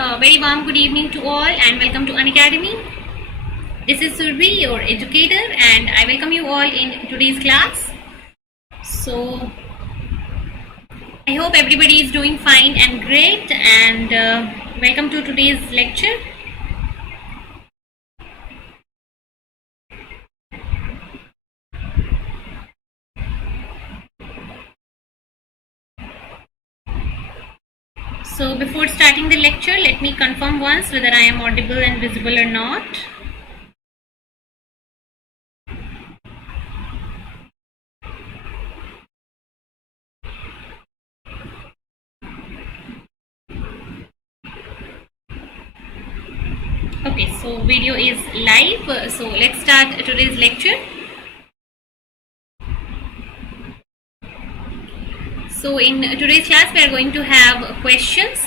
A very warm good evening to all and welcome to Unacademy. This is Surbhi, your educator, and I welcome you all in today's class. So, I hope everybody is doing fine and great, and welcome to today's lecture. So before starting the lecture, let me confirm once whether I am audible and visible or not. Okay, so video is live. So let's start today's lecture. So in today's class we are going to have questions.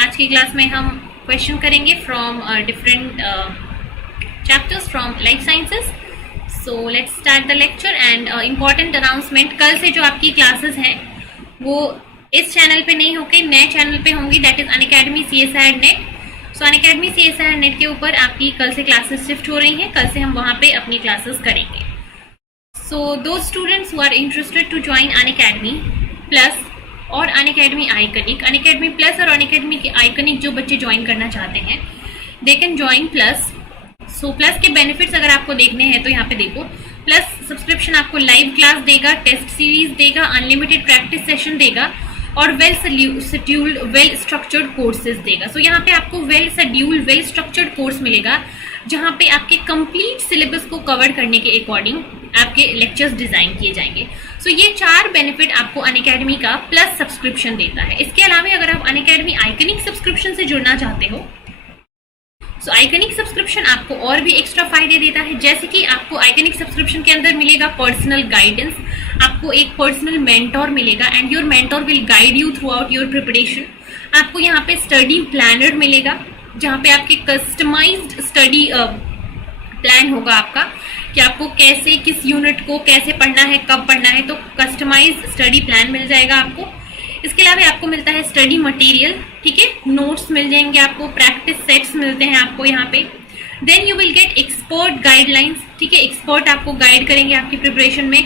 आज की क्लास में हम क्वेश्चन करेंगे from different chapters from life sciences. So let's start the lecture and important announcement. कल से जो आपकी क्लासेस हैं वो इस चैनल पे नहीं होके नए चैनल पे होंगी, that is Unacademy CSIR NET. So Unacademy CSIR net के ऊपर आपकी कल से क्लासेस शिफ्ट हो रही हैं. कल से हम वहाँ पे अपनी क्लासेस करेंगे. So those students who are interested to join Unacademy Plus और Unacademy Iconic, Unacademy Plus और Unacademy Iconic जो बच्चे ज्वाइन करना चाहते हैं they can join Plus. So Plus के बेनिफिट्स अगर आपको देखने हैं तो यहाँ पे देखो. Plus सब्सक्रिप्शन आपको लाइव क्लास देगा, टेस्ट सीरीज देगा, अनलिमिटेड प्रैक्टिस सेशन देगा और well scheduled well structured courses देगा. सो यहाँ पे आपको well scheduled well structured course मिलेगा जहाँ पे आपके कंप्लीट सिलेबस को कवर करने के अकॉर्डिंग आपके लेक्चर्स डिजाइन किए जाएंगे. सो ये 4 बेनिफिट आपको अनअकैडमी का प्लस सब्सक्रिप्शन देता है. इसके अलावा अगर आप अनअकैडमी आइकनिक सब्सक्रिप्शन से जुड़ना चाहते हो सो आइकनिक सब्सक्रिप्शन आपको और भी एक्स्ट्रा फायदे देता है. जैसे कि आपको आइकनिक सब्सक्रिप्शन के अंदर मिलेगा पर्सनल गाइडेंस, आपको एक पर्सनल मेंटोर मिलेगा and your mentor will guide you through out your preparation. आपको यहाँ पे स्टडी प्लानर मिलेगा जहाँ पे आपके कस्टमाइज्ड स्टडी प्लान होगा आपका कि आपको कैसे किस यूनिट को कैसे पढ़ना है, कब पढ़ना है, तो कस्टमाइज्ड स्टडी प्लान मिल जाएगा आपको. इसके अलावा आपको मिलता है स्टडी मटेरियल, ठीक है, नोट्स मिल जाएंगे आपको, प्रैक्टिस सेट्स मिलते हैं आपको यहाँ पे. Then you will get expert guidelines, ठीक है, एक्सपर्ट आपको गाइड करेंगे आपकी प्रिपरेशन में.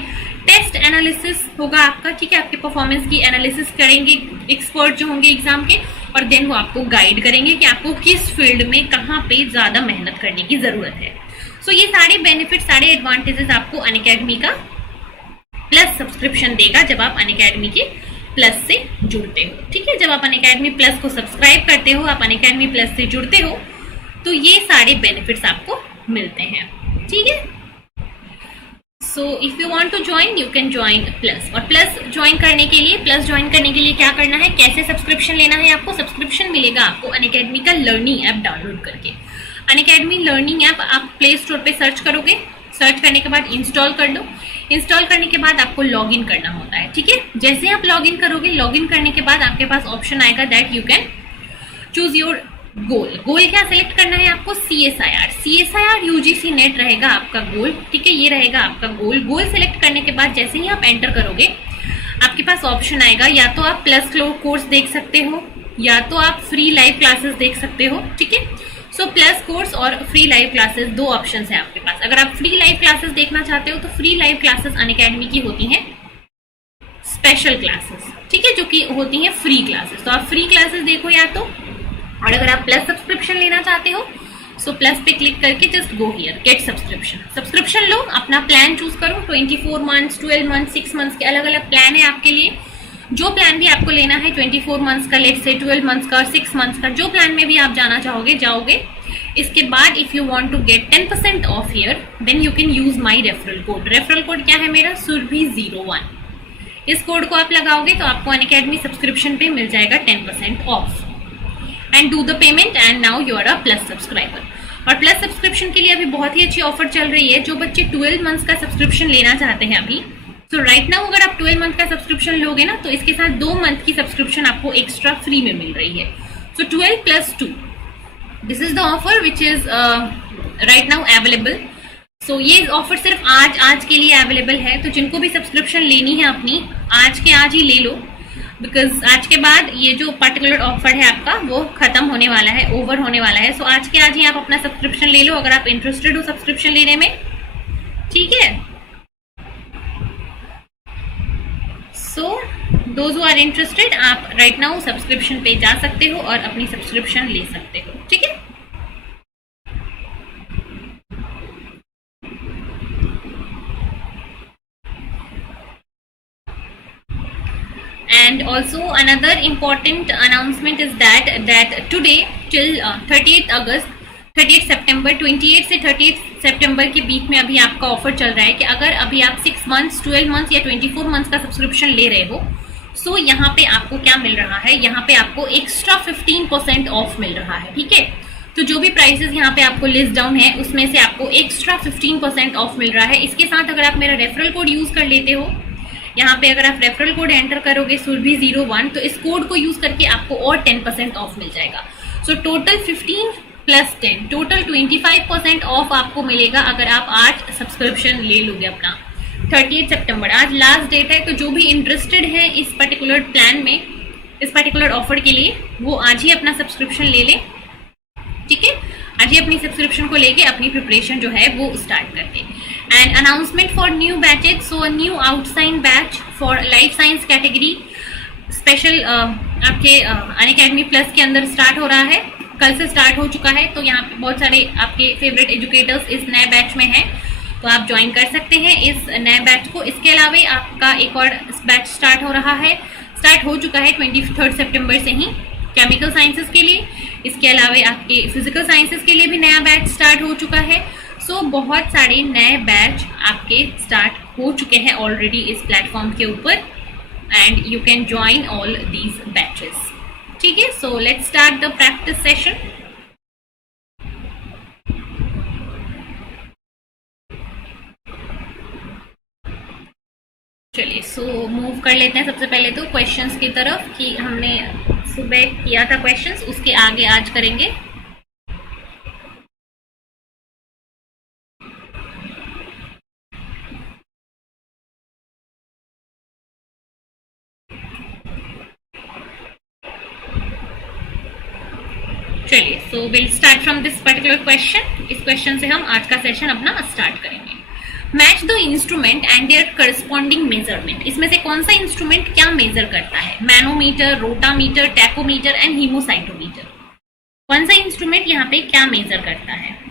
टेस्ट एनालिसिस होगा आपका, ठीक है, आपके परफॉर्मेंस की एनालिसिस करेंगे एक्सपर्ट जो होंगे एग्जाम के और देन वो आपको गाइड करेंगे कि आपको किस फील्ड में कहाँ पे ज्यादा मेहनत करने की जरूरत है. सो ये सारे बेनिफिट सारे एडवांटेजेस आपको अनअकैडमी का प्लस सब्सक्रिप्शन देगा जब आप अनअकैडमी के प्लस से जुड़ते हो. ठीक है, जब आप अनअकैडमी प्लस को सब्सक्राइब करते हो, आप अनअकैडमी प्लस से जुड़ते हो तो ये सारे बेनिफिट्स आपको मिलते हैं. ठीक है, so if you want to join you can join plus. और प्लस ज्वाइन करने के लिए क्या करना है, कैसे सब्सक्रिप्शन लेना है. आपको सब्सक्रिप्शन मिलेगा आपको अनअकैडमी का लर्निंग ऐप डाउनलोड करके. अनअकैडमी लर्निंग ऐप आप प्ले स्टोर पे सर्च करोगे, सर्च करने के बाद इंस्टॉल कर लो. इंस्टॉल करने के बाद आपको लॉगिन करना होता है. ठीक है, जैसे आप लॉगिन करोगे, लॉगिन करने के बाद आपके पास ऑप्शन आएगा that you can choose your goal. Goal क्या सिलेक्ट करना है आपको, CSIR UGC नेट रहेगा आपका गोल. ठीक है, ये रहेगा आपका गोल. गोल सिलेक्ट करने के बाद जैसे ही आप एंटर करोगे आपके पास ऑप्शन आएगा, या तो आप प्लस कोर्स देख सकते हो या तो आप फ्री लाइव क्लासेस देख सकते हो. ठीक है, सो प्लस कोर्स और फ्री लाइव क्लासेस 2 ऑप्शंस हैं आपके पास. अगर आप फ्री लाइव क्लासेस देखना चाहते हो तो फ्री लाइव क्लासेस अनअकैडमी की होती हैं स्पेशल क्लासेस, ठीक है, जो कि होती हैं फ्री क्लासेस. तो आप फ्री क्लासेस देखो या तो, और अगर आप प्लस सब्सक्रिप्शन लेना चाहते हो सो प्लस पे क्लिक करके just go here get subscription लो, अपना प्लान चूज करो. 24 मंथ्स, 12 मंथ्स, 6 मंथ्स के अलग अलग प्लान है आपके लिए. जो प्लान भी आपको लेना है 24 मंथ्स का, लेट से 12 मंथ्स का, 6 मंथ्स का, जो प्लान में भी आप जाना चाहोगे जाओगे. इसके बाद if you want to get 10% off here then you can use my referral code. Referral code क्या है मेरा, Surbhi01. इस कोड को आप लगाओगे तो आपको अनअकैडमी सब्सक्रिप्शन पे मिल जाएगा 10% off and do the payment and now you are a plus subscriber. और प्लस सब्सक्रिप्शन के लिए अभी बहुत ही अच्छी ऑफर चल रही है. जो बच्चे 12 मंथ्स का सब्सक्रिप्शन लेना चाहते हैं अभी, तो राइट नाउ अगर आप 12 मंथ का सब्सक्रिप्शन लोगे ना तो इसके साथ 2 मंथ की सब्सक्रिप्शन आपको एक्स्ट्रा फ्री में मिल रही है. So 12 + 2 this is the offer which is right now available. So ये ऑफर सिर्फ आज के लिए अवेलेबल है. तो जिनको भी सब्सक्रिप्शन लेनी है अपनी आज के आज ही ले लो. बिकॉज आज के बाद ये जो पर्टिकुलर ऑफर है आपका वो खत्म होने वाला है, ओवर होने वाला है। सो आज के आज ही आप अपना सब्सक्रिप्शन ले लो अगर आप इंटरेस्टेड हो सब्सक्रिप्शन लेने में, ठीक है। So those who are interested, आप राइट नाउ सब्सक्रिप्शन पे जा सकते हो और अपनी सब्सक्रिप्शन ले सकते हो, ठीक है। And also another important announcement is that today till 30th August 30th September 28 से 30th September के बीच में अभी आपका ऑफर चल रहा है कि अगर अभी आप 6 मंथ्स 12 मंथ्स या 24 मंथ्स का सब्सक्रिप्शन ले रहे हो, सो यहाँ पे आपको क्या मिल रहा है, यहाँ पे आपको एक्स्ट्रा 15% ऑफ मिल रहा है, ठीक है। तो जो भी प्राइसेस यहाँ पे आपको लिस्ट डाउन है उसमें से आपको एक्स्ट्रा 15% ऑफ मिल रहा है। इसके साथ अगर आप मेरा रेफरल कोड यूज कर लेते हो, यहाँ पे अगर आप रेफरल कोड एंटर करोगे सुरभि01, तो इस कोड को यूज करके आपको और 10% ऑफ मिल जाएगा। सो टोटल 15 + 10 टोटल 25% ऑफ आपको मिलेगा अगर आप आज सब्सक्रिप्शन ले लोगे अपना। 30 सितंबर आज लास्ट डेट है, तो जो भी इंटरेस्टेड है इस पर्टिकुलर प्लान में, इस पर्टिकुलर ऑफर के लिए, वो आज ही अपना सब्सक्रिप्शन ले ले, ठीक है। आज ही अपनी सब्सक्रिप्शन को लेके अपनी प्रिपरेशन जो है वो स्टार्ट करते हैं। And announcement for new batches, so new outside batch for life science category special आपके अनअकैडमी प्लस के अंदर स्टार्ट हो रहा है, कल से स्टार्ट हो चुका है। तो यहाँ पे बहुत सारे आपके फेवरेट एजुकेटर्स इस नए बैच में हैं, तो आप ज्वाइन कर सकते हैं इस नए बैच को। इसके अलावा आपका एक और बैच स्टार्ट हो रहा है, स्टार्ट हो चुका है 23 सितंबर से ही केमिकल साइंसेस के लिए। इसके अलावा आपके फिजिकल साइंसेस के लिए भी नया बैच स्टार्ट हो चुका है। सो बहुत सारे नए बैच आपके स्टार्ट हो चुके हैं ऑलरेडी इस प्लेटफॉर्म के ऊपर, and you can join all these batches, ठीक है। So let's start the practice session. चलिए सो मूव कर लेते हैं सबसे पहले तो क्वेश्चंस की तरफ, कि हमने सुबह किया था क्वेश्चंस, उसके आगे आज करेंगे। चलिए so will start from this particular question. इस क्वेश्चन से हम आज का सेशन अपना स्टार्ट करेंगे। Match the instrument and their corresponding measurement. इसमें से कौन सा इंस्ट्रूमेंट क्या मेजर करता है? Manometer, rotameter, tachometer and haemocytometer. कौन सा इंस्ट्रूमेंट यहाँ पे क्या मेजर करता है?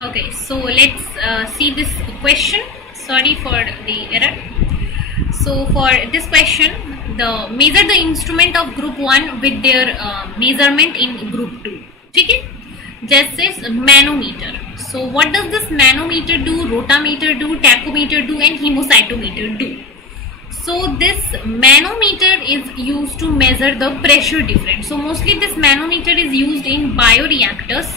Okay, so let's see this question. sorry for the error. So for this question, measure the instrument of group 1 with their measurement in group 2. ठीक है, जैसे manometer. So what does this manometer do, rotameter do, tachometer do and hemocytometer do? So this manometer is used to measure the pressure difference. So mostly this manometer is used in bioreactors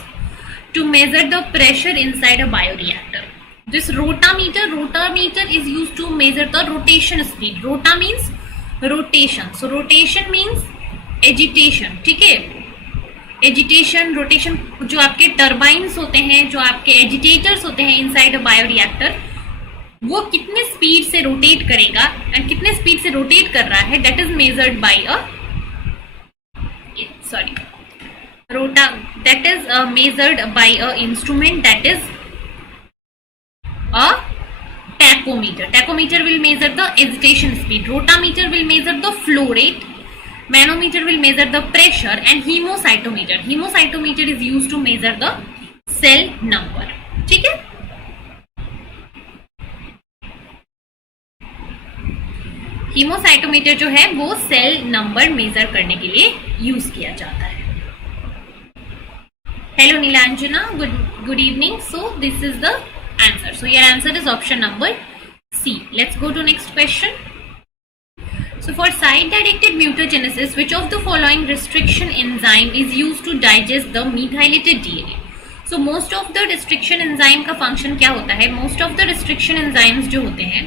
to measure the pressure inside a bioreactor. This rotameter is used to measure the rotation speed. Rota means rotation. So rotation means agitation. ठीक है, agitation, rotation. जो आपके टर्बाइन्स होते हैं, जो आपके एजिटेटर्स होते हैं इनसाइड अ बायोरिएक्टर, वो कितने स्पीड से रोटेट करेगा एंड कितने स्पीड से रोटेट कर रहा है, that is measured by a rota, that is measured by a instrument, that is a tachometer. Tachometer will measure the agitation speed, rotameter will measure the flow rate, manometer will measure the pressure and hemocytometer is used to measure the cell number. ठीक है, hemocytometer जो है वो cell number major करने के लिए यूज किया जाता है. Hello Nilanjana, good evening. So this is the answer. So your answer is option number C. Let's go to next question. So for site-directed mutagenesis, which of the following restriction enzyme is used to digest the methylated DNA? So most of the restriction enzyme का function क्या होता है? Most of the restriction enzymes जो होते हैं,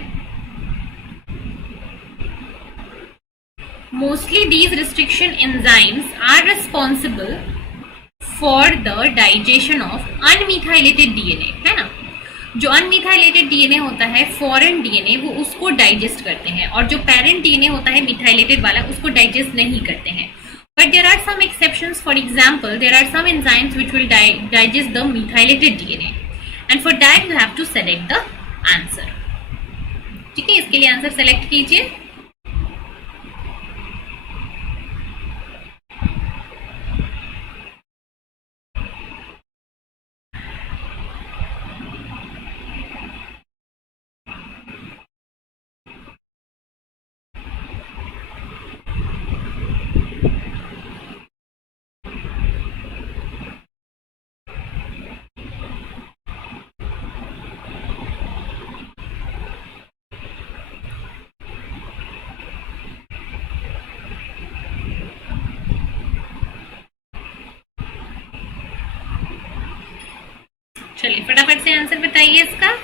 mostly these restriction enzymes are responsible for the digestion of unmethylated DNA, है ना. जो अनमिथाइलेटेड डीएनए होता है, फॉरेन डीएनए, वो उसको डाइजेस्ट करते हैं, और जो पेरेंट डीएनए होता है मिथाइलेटेड वाला, उसको डाइजेस्ट नहीं करते हैं. But there are some exceptions. For example, there are some enzymes which will digest the methylated DNA, and for that you have to select the answer. ठीक है, इसके लिए आंसर सेलेक्ट कीजिए. चलिए फटाफट से आंसर बताइए इसका.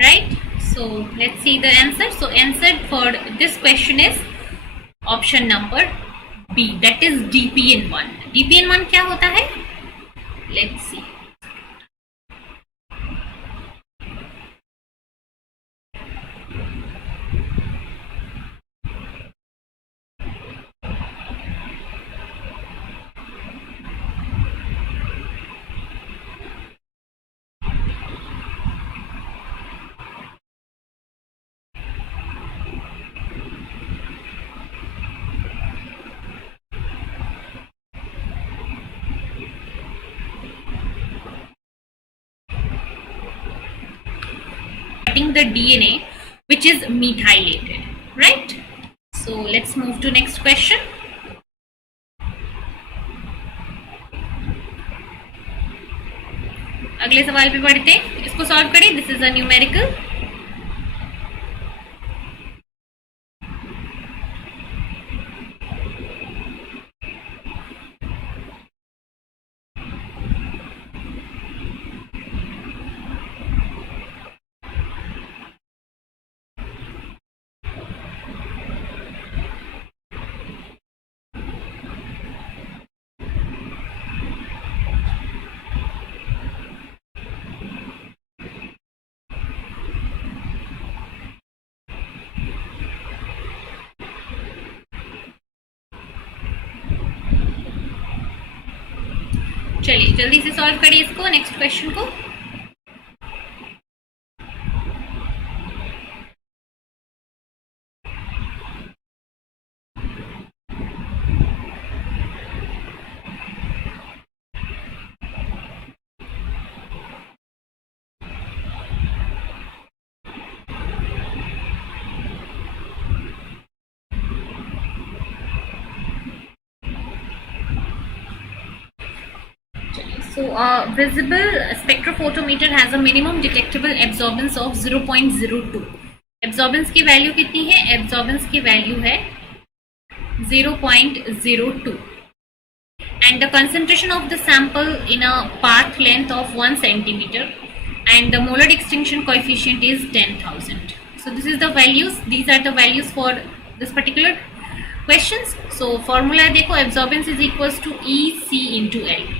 Right, so let's see the answer. So answer for this question is option number B, that is DPN1. DPN1 क्या होता है? Let's see. The DNA which is methylated, right? So let's move to next question. अगले सवाल पे बढ़ते हैं, इसको सॉल्व करें. This is a numerical. चलिए जल्दी से सॉल्व करिए इसको, नेक्स्ट क्वेश्चन को। So visible spectrophotometer has a minimum detectable absorbance of 0.02. Absorbance की वैल्यू कितनी है? Absorbance की वैल्यू है 0.02 and the concentration of the sample in a path length of 1 centimeter and the molar extinction coefficient is 10,000. So this is the values, these are the values for this particular questions. So formula देखो, absorbance is equals to EC into L.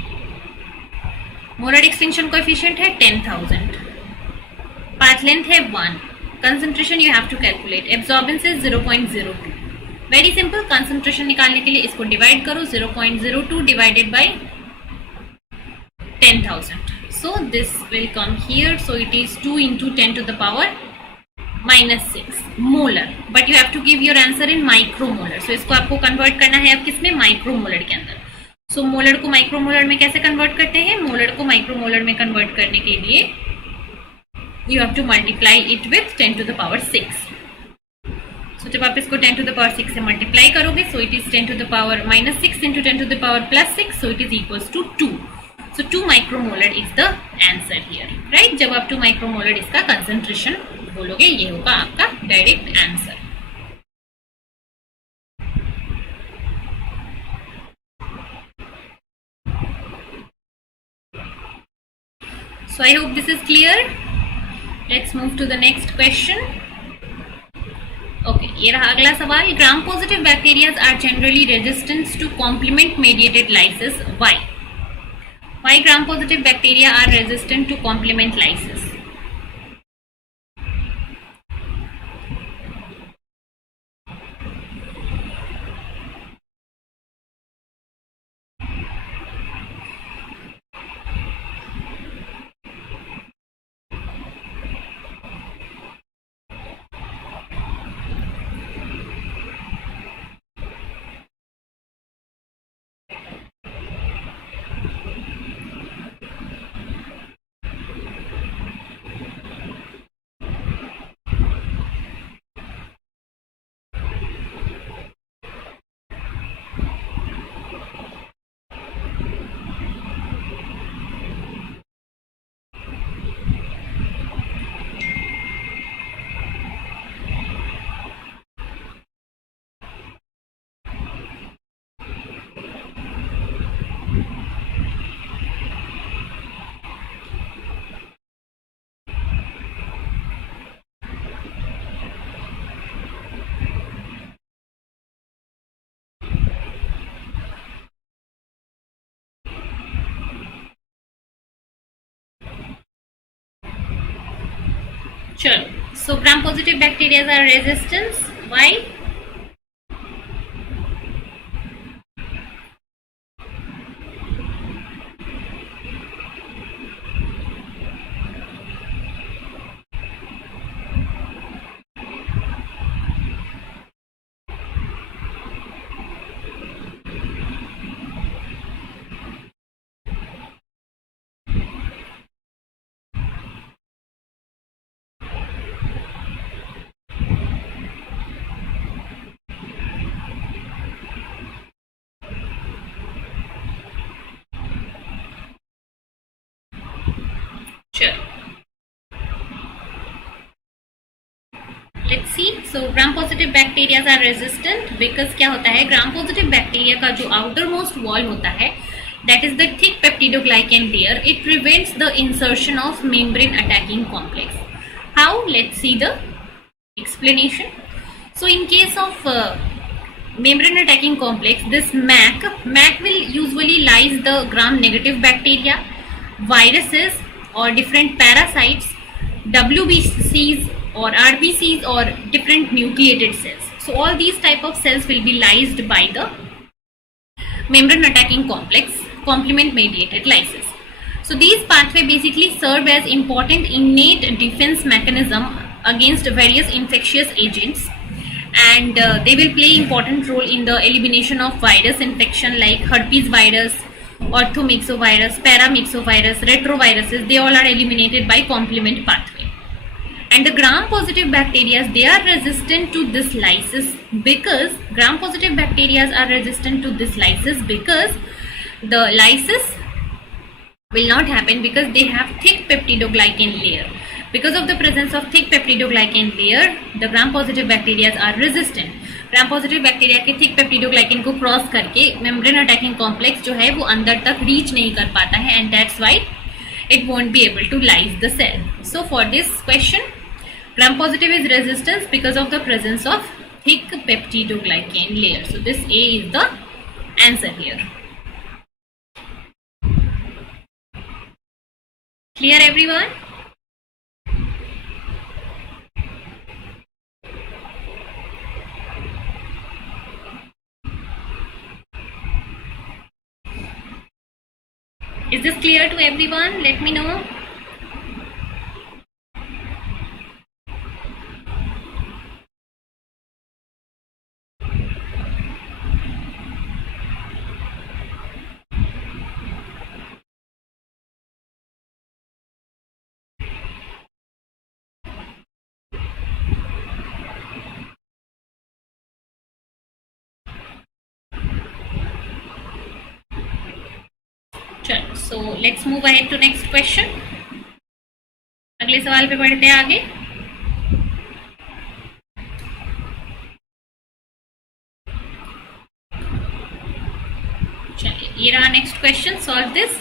Molar extinction coefficient है 10,000, path length है 1, concentration you have to calculate, absorbance is 0.02. Very simple, concentration निकालने के लिए इसको divide करो, 0.02 divided by 10,000. So this will come here, so it is 2 into 10 to the power -6 molar, but you have to give your answer in micromolar. So इसको आपको कन्वर्ट करना है अब किसमें? माइक्रोमोलर के अंदर. सो मोलर को माइक्रोमोलर में कैसे कन्वर्ट करते हैं? मोलर को माइक्रोमोलर में कन्वर्ट करने के लिए you have to multiply it with 10 to the power 6. सो जब आप इसको 10 to the power 6 से मल्टीप्लाई करोगे, सो it is 10 to the power -6 into 10 to the power +6, so it is equals to 2. So 2 micromolar is the answer here, right. जब आप 2 माइक्रोमोलर इसका कंसंट्रेशन बोलोगे, ये होगा आपका direct answer. So I hope this is clear. Let's move to the next question. Okay, ये रहा अगला सवाल. Gram positive bacteria are generally resistant to complement mediated lysis. Why? Why gram positive bacteria are resistant to complement lysis? Sure. So gram positive bacteria are resistant. Why? Sure. Let's see. So gram positive bacteria are resistant because क्या होता है, gram positive bacteria का जो outermost wall होता है, that is the thick peptidoglycan layer, it prevents the insertion of membrane attacking complex. How? Let's see the explanation. So in case of membrane attacking complex, this MAC will usually lyse the gram negative bacteria, viruses or different parasites, WBCs or RBCs or different nucleated cells. So all these type of cells will be lysed by the membrane attacking complex. complement mediated lysis. So these pathway basically serve as important innate defense mechanism against various infectious agents, and they will play important role in the elimination of virus infection like herpes virus, orthomyxovirus, paramyxovirus, retroviruses. They all are eliminated by complement pathway. And the gram-positive bacteria, they are resistant to this lysis because gram-positive bacteria are resistant to this lysis because the lysis will not happen because they have thick peptidoglycan layer. Because of the presence of thick peptidoglycan layer, the gram-positive bacteria are resistant. Gram positive bacteria के thick peptidoglycan को cross करके membrane attacking complex जो है वो अंदर तक रीच नहीं कर पाता है, and that's why it won't be able to lyse the cell. So for this question, gram-positive is resistance because of the presence of thick peptidoglycan layer. So this A is the answer here. Clear everyone? Is this clear to everyone? Let me know. So let's move ahead to next question. अगले सवाल पे बढ़ते हैं आगे. चलिए, ये रहा next question. Solve this.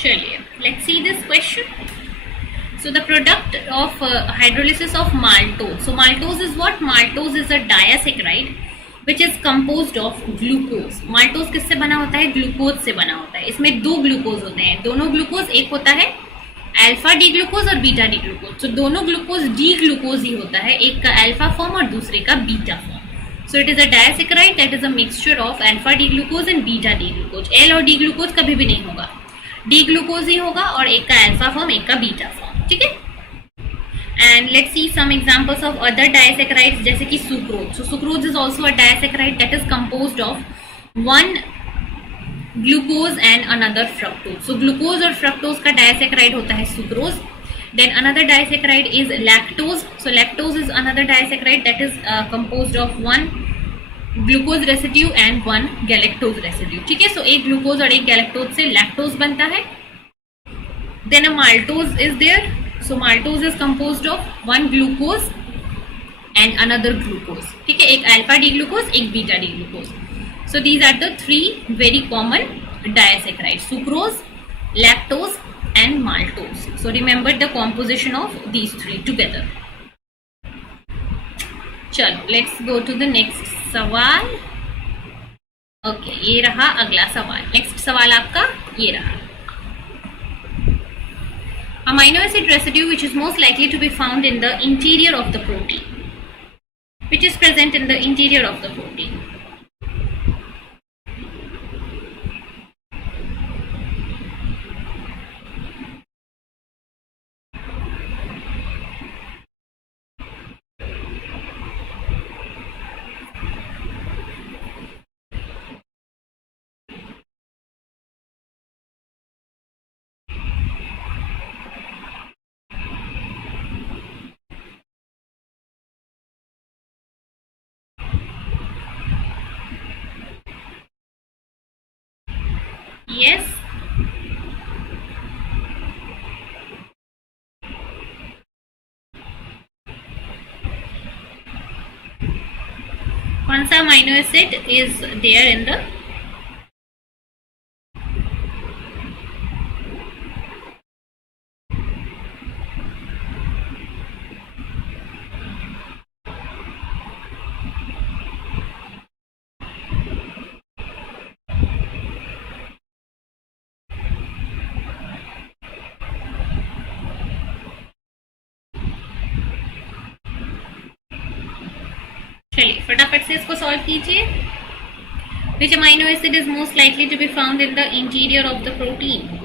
चलिए, let's see this question. So the product of hydrolysis of maltose. So maltose is what? Maltose is a disaccharide which is composed of glucose. maltose किससे बना होता है? ग्लूकोज से बना होता है. इसमें दो ग्लूकोज होते हैं. दोनों ग्लूकोज, एक होता है अल्फा डी ग्लूकोज और बीटा डी ग्लूकोज. तो दोनों ग्लूकोज डी ग्लूकोज ही होता है, एक का अल्फा फॉर्म और दूसरे का beta form. So it is a disaccharide that is a mixture of alpha D glucose and beta D glucose. L और D glucose कभी भी नहीं होगा, D glucose ही होगा और एक का अल्फा फॉर्म एक का बीटा फॉर्म. ठीक है. And let's see some examples of other disaccharides जैसे कि sucrose. So sucrose is also a disaccharide that is composed of one glucose and another fructose. So glucose और fructose का disaccharide होता है sucrose. Then another disaccharide is lactose. So lactose is another disaccharide that is composed of one glucose residue and one galactose residue. ठीक है. So एक glucose और एक galactose से lactose बनता है. Then a maltose is there. So maltose is composed of one glucose and another glucose. ठीक है. एक alpha D glucose, एक beta D glucose. So these are the three very common disaccharides: sucrose, lactose and maltose. So remember the composition of these three together. चलो let's go to the next सवाल। Okay, ये रहा अगला सवाल। नेक्स्ट सवाल आपका ये रहा। Amino acid residue which is most likely to be found in the interior of the protein. Which is present in the interior of the protein. Yes. कौन सा amino acid is there in the चलिए फटाफट से इसको सॉल्व कीजिए। Which amino acid is most likely to be found in the interior of the protein?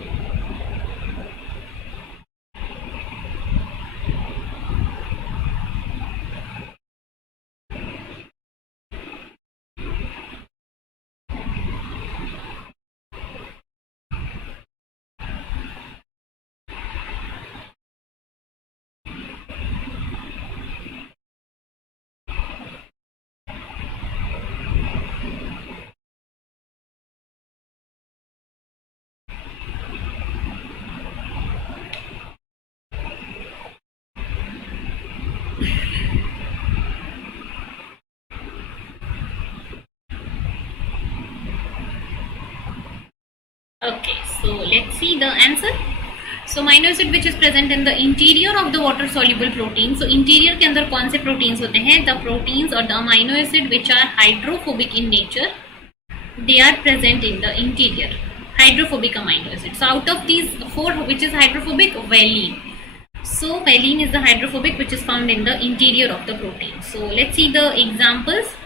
Okay, so let's see the answer. So amino acid which is present in the interior of the water soluble protein. So interior के अंदर कौन से proteins होते हैं? The proteins or the amino acid which are hydrophobic in nature, they are present in the interior. Hydrophobic amino acid. So out of these four, which is hydrophobic? Valine. So valine is the hydrophobic which is found in the interior of the protein. So let's see the examples.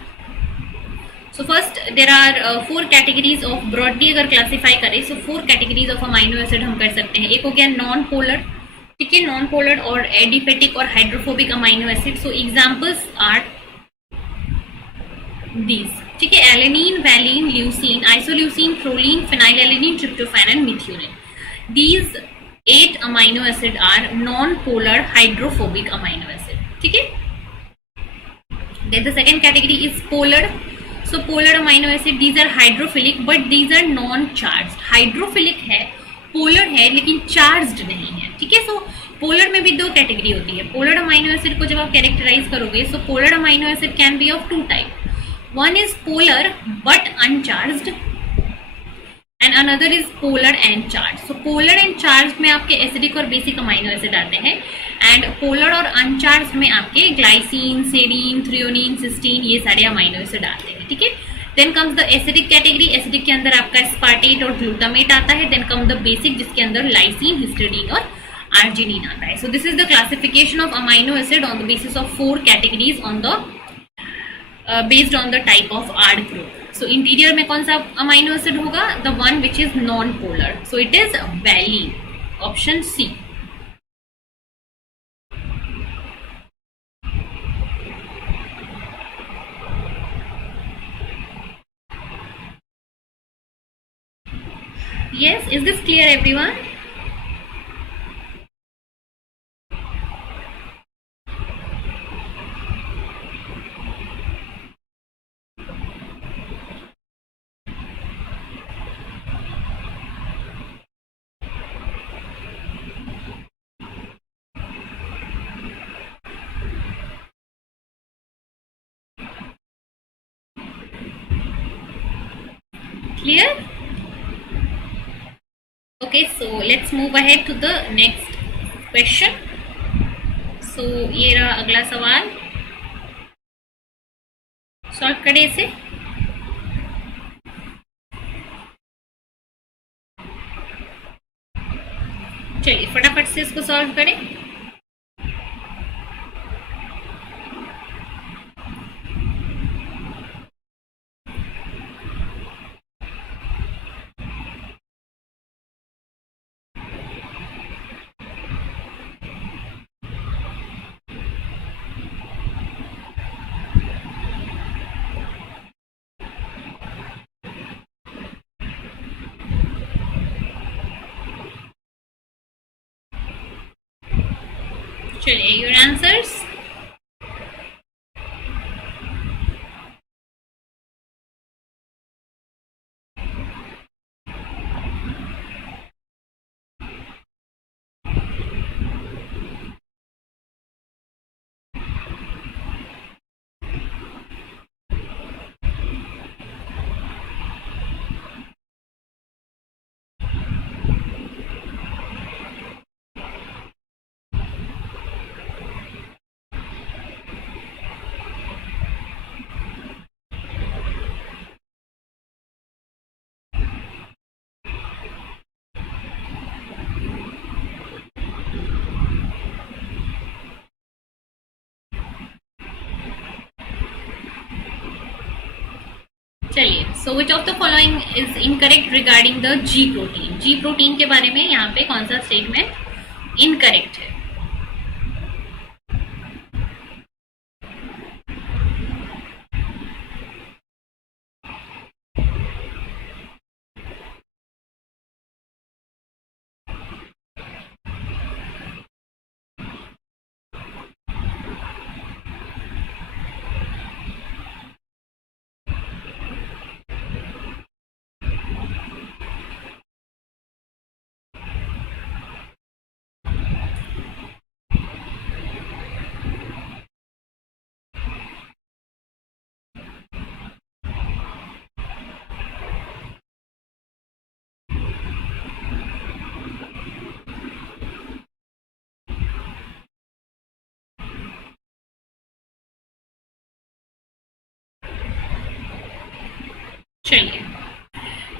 So first there are four categories of broadly अगर classify करें, so four categories of amino acid हम कर सकते हैं। एक हो गया non polar, ठीक है, नॉन पोलर और एडिपेटिक और hydrophobic amino acid. So examples are these, ठीक है, alanine, valine, leucine, isoleucine, proline, phenylalanine, tryptophan and methionine. These 8 amino acid are non polar hydrophobic amino acid, ठीक है। Then the second category is polar. So polar amino acid, these are hydrophilic but these are non-charged. Hydrophilic है, polar है लेकिन charged नहीं है, ठीक है। So polar में भी दो कैटेगरी होती है। polar amino acid को जब आप कैरेक्टराइज करोगे, so polar amino acid can be of two type. One is polar but uncharged and another is polar and charged. So polar and charged में आपके एसिडिक और बेसिक अमाइनो एसिड आते हैं एंड पोलर और अनचार्ज में आपके ग्लाइसिन, सेरीन, थ्रियोनिन, सिस्टीन, ये सारे अमाइनो एसिड आते हैं, ठीक है। Then comes the acidic category. Acidic के अंदर आपका स्पार्टेट और ग्लूटामेट आता है। देन कम द बेसिक जिसके अंदर लाइसिन, हिस्टिडीन और आर्जिनिन आता है। So this is the classification of amino acid on the basis of four categories on the based on the type of R group. So interior में कौन सा amino acid होगा? The one which is non polar, so it is valine, option C. Yes, is this clear everyone? Clear? Okay, so let's move ahead to the next question. So ये रहा अगला सवाल। सॉल्व करें इसे। चलिए फटाफट से इसको सॉल्व करें। चलिए योर आंसर्स। चलिए so which of the following is incorrect regarding the G protein. G protein के बारे में यहाँ पे कौन सा स्टेटमेंट इनकरेक्ट है? चलिए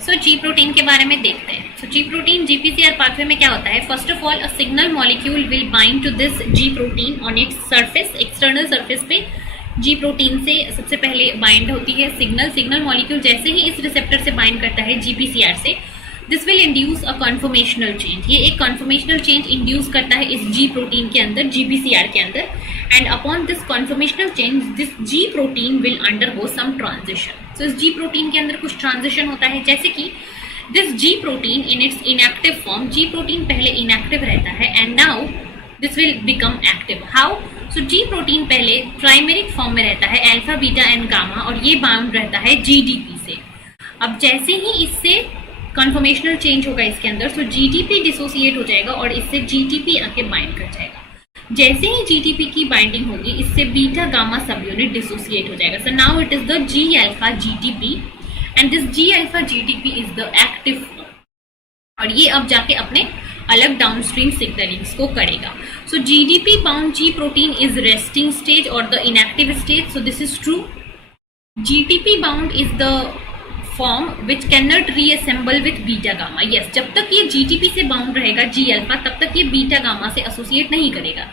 सो जी प्रोटीन के बारे में देखते हैं। So G protein GPCR pathway में क्या होता है? First of all a signal molecule will bind to this G protein on its surface. External surface पे जी प्रोटीन से सबसे पहले बाइंड होती है सिग्नल मॉलिक्यूल। जैसे ही इस रिसेप्टर से बाइंड करता है जीपीसीआर से, this will induce a conformational change. ये एक कन्फर्मेशनल चेंज इंड्यूस करता है इस जी प्रोटीन के अंदर, जीपीसीआर के अंदर। And upon this conformational change this G protein will undergo some transition. तो इस जी प्रोटीन के अंदर कुछ ट्रांजिशन होता है, जैसे कि this G protein in its inactive form, जी प्रोटीन पहले इनएक्टिव रहता है and now this will become active. How? So G protein पहले ट्राइमेरिक फॉर्म में रहता है अल्फा बीटा एंड गामा, और ये बाउंड रहता है जीडीपी से। अब जैसे ही इससे कन्फर्मेशनल चेंज होगा इसके अंदर, सो जीडीपी डिसोसिएट हो जाएगा और इससे जीटीपी आके बाइंड कर जाएगा। जैसे ही जीटीपी की बाइंडिंग होगी, इससे beta gamma subunit dissociate हो जाएगा। So now it is the G alpha GTP and this G alpha GTP is the active form, और ये अब जाके अपने अलग डाउनस्ट्रीम सिग्नलिंग्स को करेगा। So GDP bound G protein is resting stage और the inactive stage. So this is true. GTP bound is the form which can not reassemble with beta gamma. Yes, जब तक ये जीटीपी से बाउंड रहेगा जी अल्फा, तब तक ये बीटा गामा से एसोसिएट नहीं करेगा।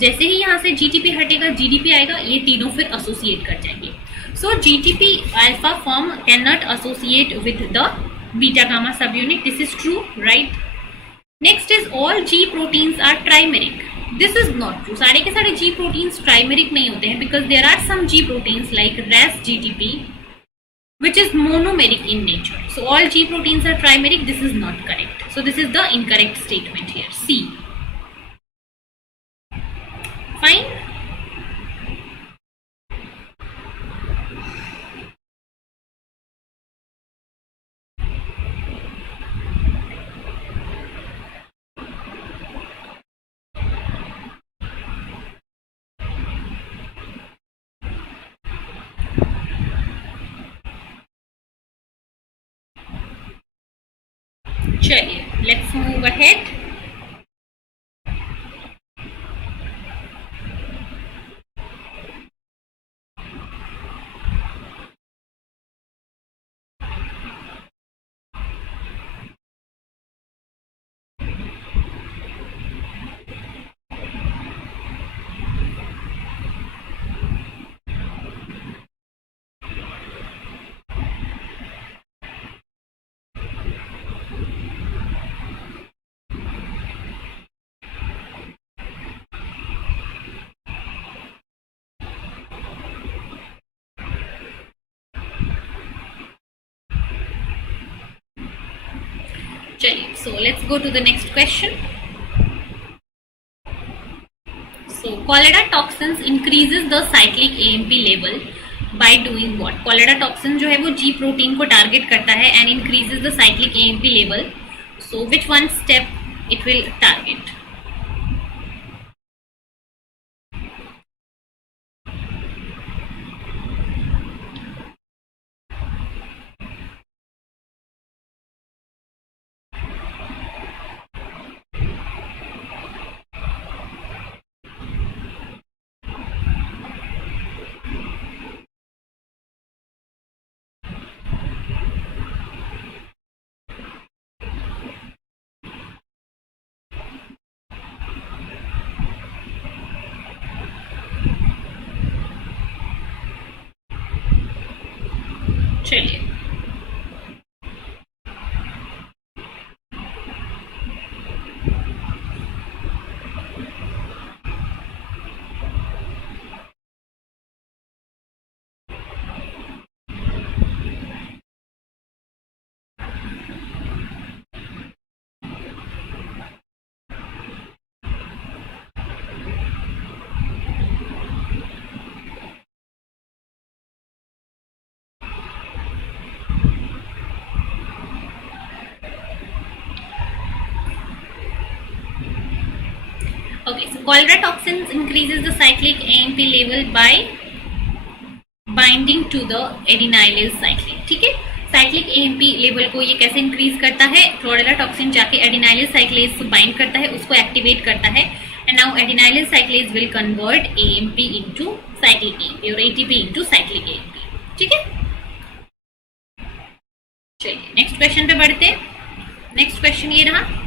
जैसे ही यहाँ से जीटीपी हटेगा, जीडीपी आएगा, ये तीनों फिर एसोसिएट कर जाएंगे। So GTP alpha form can not associate with the beta gamma subunit. This is true, right. Next is all G proteins are trimeric. This is not true. सारे के सारे जी प्रोटीन्स ट्राइमेरिक नहीं होते हैं, because there are some G proteins like Ras GTP which is monomeric in nature. So all G proteins are trimeric. This is not correct. So this is the incorrect statement here. C. Fine. चलिए let's move ahead. चलिए, so let's go to the next question. So cholera toxins increases the cyclic AMP level by doing what? Cholera toxin जो है वो G protein को टारगेट करता है and increases the cyclic AMP level. So which one step it will target? चलिए, okay, so cholera toxins increases the cyclic AMP level by binding to the adenylyl cyclase. ठीक है, cyclic AMP level को ये कैसे इंक्रीज करता है? Chlorella toxin जाके एडिनाइलिल साइक्लेज से बाइंड करता है, उसको एक्टिवेट करता है, and now adenylyl cyclase will convert AMP into cyclic AMP और ATP इनटू साइक्लिक AMP. ठीक है, चलिए नेक्स्ट क्वेश्चन पे बढ़ते हैं. नेक्स्ट क्वेश्चन ये रहा.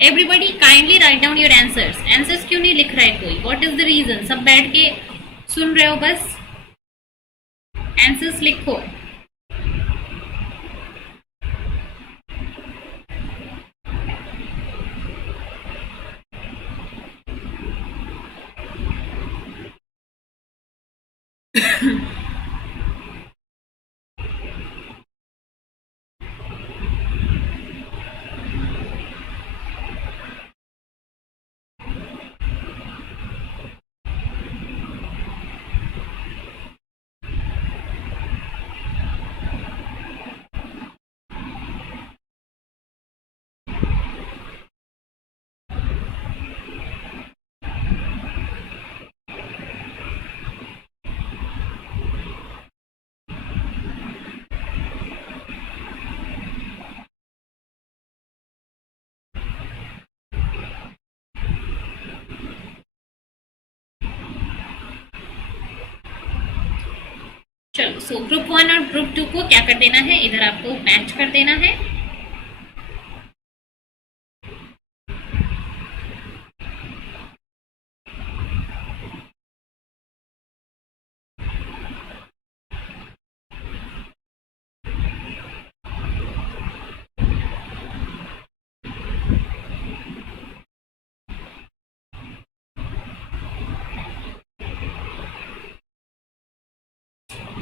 Everybody kindly write down your answers. Answers क्यों नहीं लिख रहा है कोई? What is the reason? सब बैठ के सुन रहे हो बस? आंसर्स लिखो. चलो, सो ग्रुप 1 और ग्रुप 2 को क्या कर देना है? इधर आपको मैच कर देना है.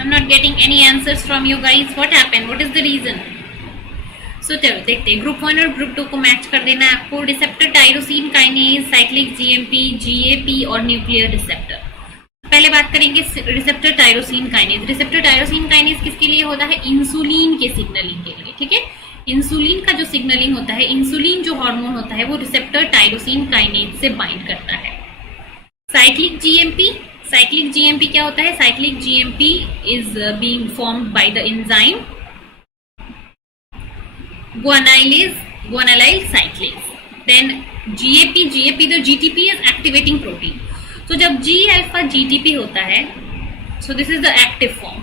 I'm not getting any answers from you guys. What happened? What is the reason? So चलो देखते हैं. ग्रुप 1 और ग्रुप 2 को मैच कर देना है आपको. Receptor tyrosine kinase, cyclic GMP, GAP और न्यूक्लियर रिसेप्टर. पहले बात करेंगे receptor tyrosine kinase. Receptor tyrosine kinase किसके लिए होता है? इंसुलिन के सिग्नलिंग के लिए. ठीक है, इंसुलिन का जो सिग्नलिंग होता है, इंसुलिन जो हार्मोन होता है वो रिसेप्टर टायरोसिन काइनेज से बाइंड करता है. साइक्लिक जीएमपी, साइक्लिक जीएमपी क्या होता है? Cyclic GMP is being formed by the enzyme guanylyl cyclase. Then GAP, तो GTP is activating protein. So जब G alpha GTP होता है, so this is the active form,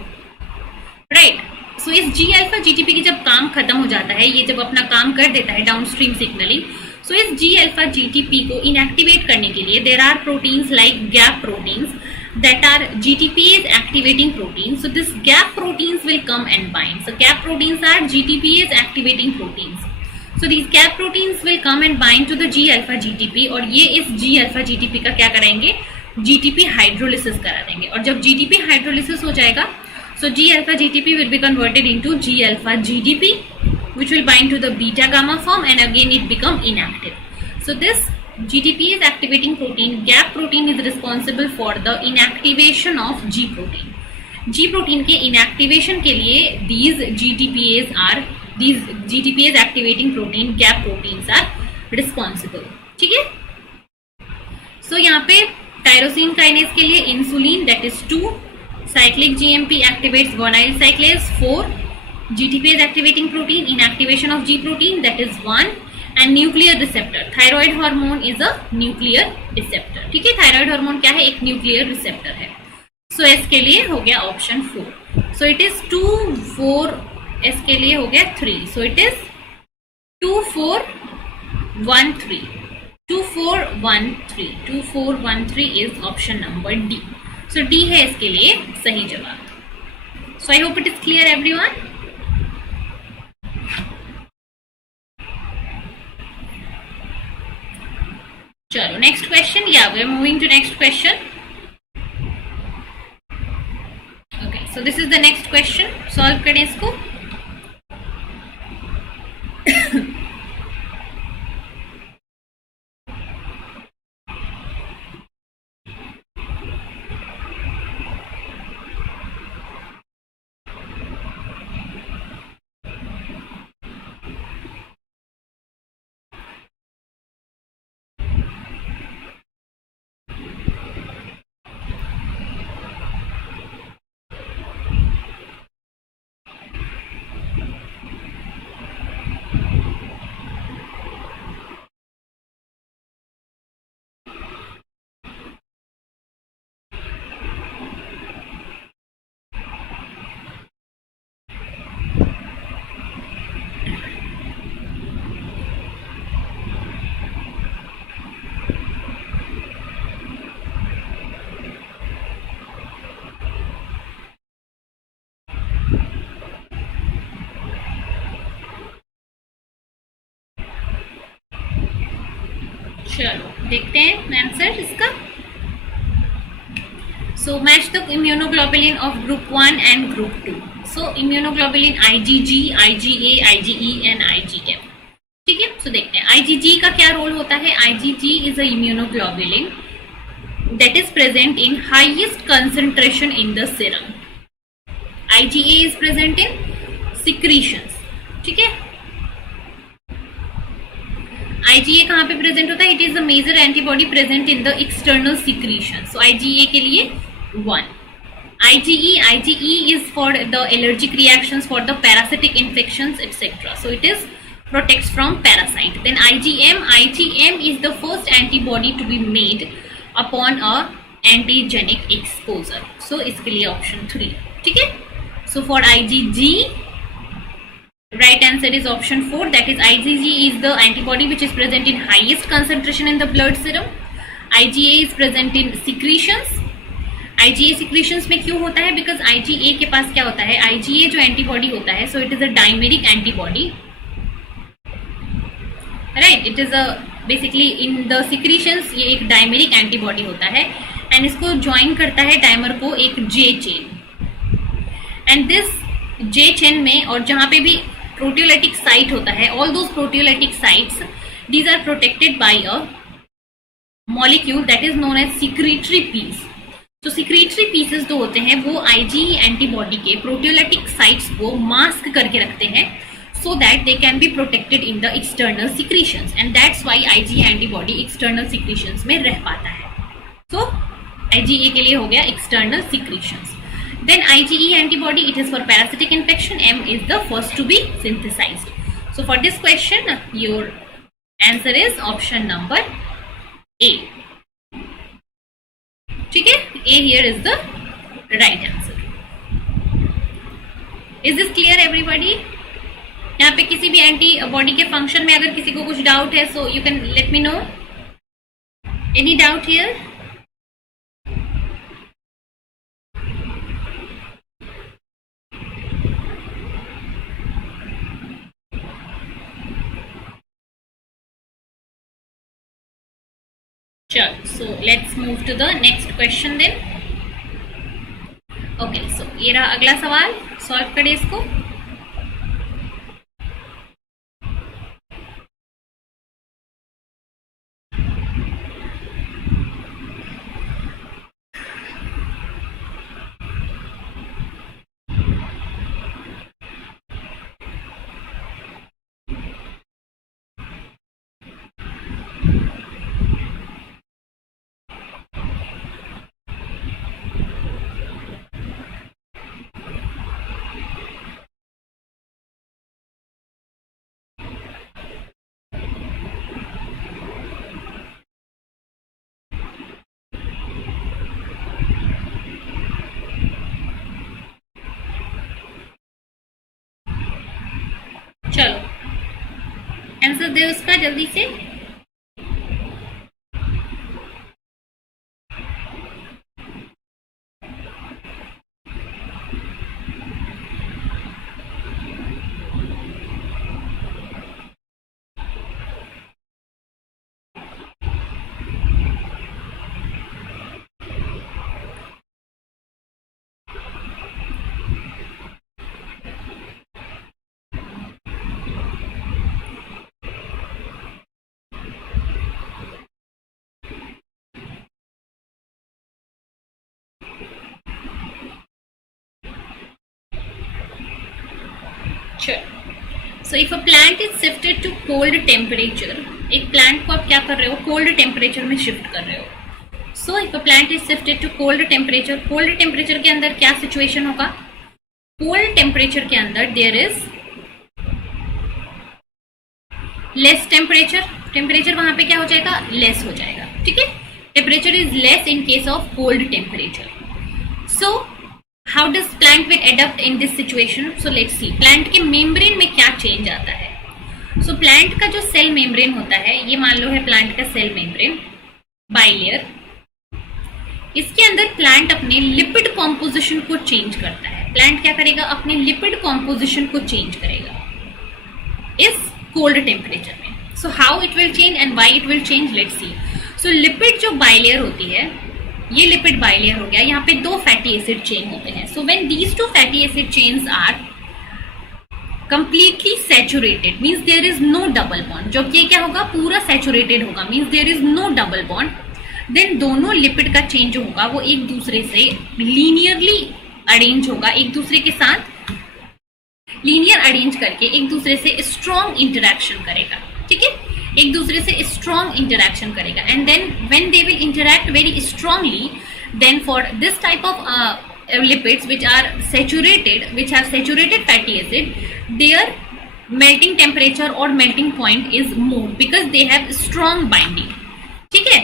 right? So इस G alpha GTP की जब काम खत्म हो जाता है, ये जब अपना काम कर देता है डाउनस्ट्रीम सिग्नलिंग, so इस G alpha GTP को इनएक्टिवेट करने के लिए there are proteins like gap proteins that are GTP is activating proteins. So this gap proteins will come and bind. So gap proteins are GTP is activating proteins. So these gap proteins will come and bind to the G alpha GTP और ये इस G alpha GTP का क्या कराएंगे? GTP hydrolysis करा देंगे. और जब GTP हाइड्रोलिसिस हो जाएगा, so G alpha GTP will be converted into G alpha GDP which will bind to the beta gamma form and again it become inactive. So this GTPase activating protein, GAP protein, is responsible for the inactivation of G protein. G protein के inactivation के लिए these GTPase activating protein, GAP proteins are responsible. ठीक है. So यहाँ पे tyrosine kinase के लिए insulin, that is 2, cyclic GMP activates guanylyl cyclase 4, GTPase activating protein, inactivation of G protein, that is 1, and nuclear receptor. Thyroid hormone is a nuclear receptor. ठीक है, thyroid hormone क्या है? एक nuclear receptor है. So S के लिए हो गया option 4. So it is 2, 4. S के लिए हो गया 3. So it is 2, 4, 1, 3. 2, 4, 1, 3. 2, 4, 1, 3 is option number D. So D है इसके लिए सही जवाब. So I hope it is clear everyone. चलो next question. Yeah we are moving to next question. Okay, so this is the next question. Solve करें इसको. चलो देखते हैं आंसर इसका. So match the immunoglobulin of group 1 and group 2. So immunoglobulin IgG, IgA, IgE and IgM. ठीक है, सो देखते हैं IgG का क्या रोल होता है. IgG is a immunoglobulin that is present in highest concentration in the serum. IgA is present in secretions. ठीक है, IgA कहाँ पे प्रेजेंट होता है? It is a major antibody present in the external secretion. So IgA के लिए 1. IgE is for the allergic reactions, for the parasitic infections, etc. So it is protects from parasite. Then IgM is the first antibody to be made upon a antigenic exposure. So इसके लिए option 3. ठीक है, so for IgG right answer is option 4, that is IgG is the antibody which is present in highest concentration in the blood serum. IgA is present in secretions. IgA secretions में क्यों होता है? because IgA के पास क्या होता है? IgA जो एंटीबॉडी होता है, so it is a dimeric antibody, right? it is a basically in the secretions ये एक dimeric antibody होता है and इसको ज्वाइन करता है डाइमर को एक J chain, and this J chain में और जहाँ पे भी प्रोटियोलाइटिक साइट होता है, all those proteolytic sites, these are protected by a molecule that is known as secretory piece. तो secretory pieces जो होते हैं वो IgE एंटीबॉडी के प्रोटियोलाइटिक साइट्स को मास्क करके रखते हैं so that they can be protected in the external secretions, and that's why IgE antibody external secretions में रह पाता है. So IgA के लिए हो गया external secretions. Then IgE antibody, it is for parasitic infection. M is the first to be synthesized. So for this question, your answer is option number A. ठीक है, A here is the right answer. Is this clear everybody? यहाँ पे किसी भी एंटीबॉडी के फंक्शन में अगर किसी को कुछ डाउट है, so you can let me know. Any doubt here? चलो, so let's move to the next question then. Okay, so ये रहा अगला सवाल. सॉल्व करें इसको. आंसर दे उसका जल्दी से। So if a plant is shifted to cold temperature, एक प्लांट को आप क्या कर रहे हो, कोल्ड टेम्परेचर में शिफ्ट कर रहे हो। So if a plant is shifted to cold temperature, cold temperature के अंदर क्या सिचुएशन होगा, कोल्ड टेम्परेचर के अंदर there is less temperature, temperature वहां पे क्या हो जाएगा, लेस हो जाएगा, ठीक है। Temperature is less in case of cold temperature. So how does plant will adapt in this situation? So let's see, plant के मेम्ब्रेन में क्या चेंज आता है। so plant का जो सेल मेम्ब्रेन होता है, ये मान लो है प्लांट का सेल मेम्ब्रेन बाइलेयर, इसके अंदर प्लांट अपने लिपिड कॉम्पोजिशन को चेंज करता है। प्लांट क्या करेगा, अपने लिपिड कॉम्पोजिशन को चेंज करेगा इस कोल्ड टेम्परेचर में। So how it will change and why it will change, let's see. सो लिपिड जो बाइलेयर होती है, ये लिपिड बाइलेयर हो गया, यहाँ पे दो फैटी एसिड चेन होते हैं। So when these two fatty acid chains are completely saturated, means there is no double bond, जब ये क्या होगा, पूरा सैचुरेटेड होगा, means there is no double bond, then दोनों लिपिड का चेंज जो होगा वो एक दूसरे से लीनियरली अरेंज होगा, एक दूसरे के साथ लीनियर अरेंज करके एक दूसरे से स्ट्रॉन्ग इंटरेक्शन करेगा, ठीक है, एक दूसरे से स्ट्रॉन्ग इंटरेक्शन करेगा। And then when they will interact very strongly, then for this type of lipids which are saturated, which have saturated fatty acid, their melting temperature or melting point is more because they have strong binding, ठीक है।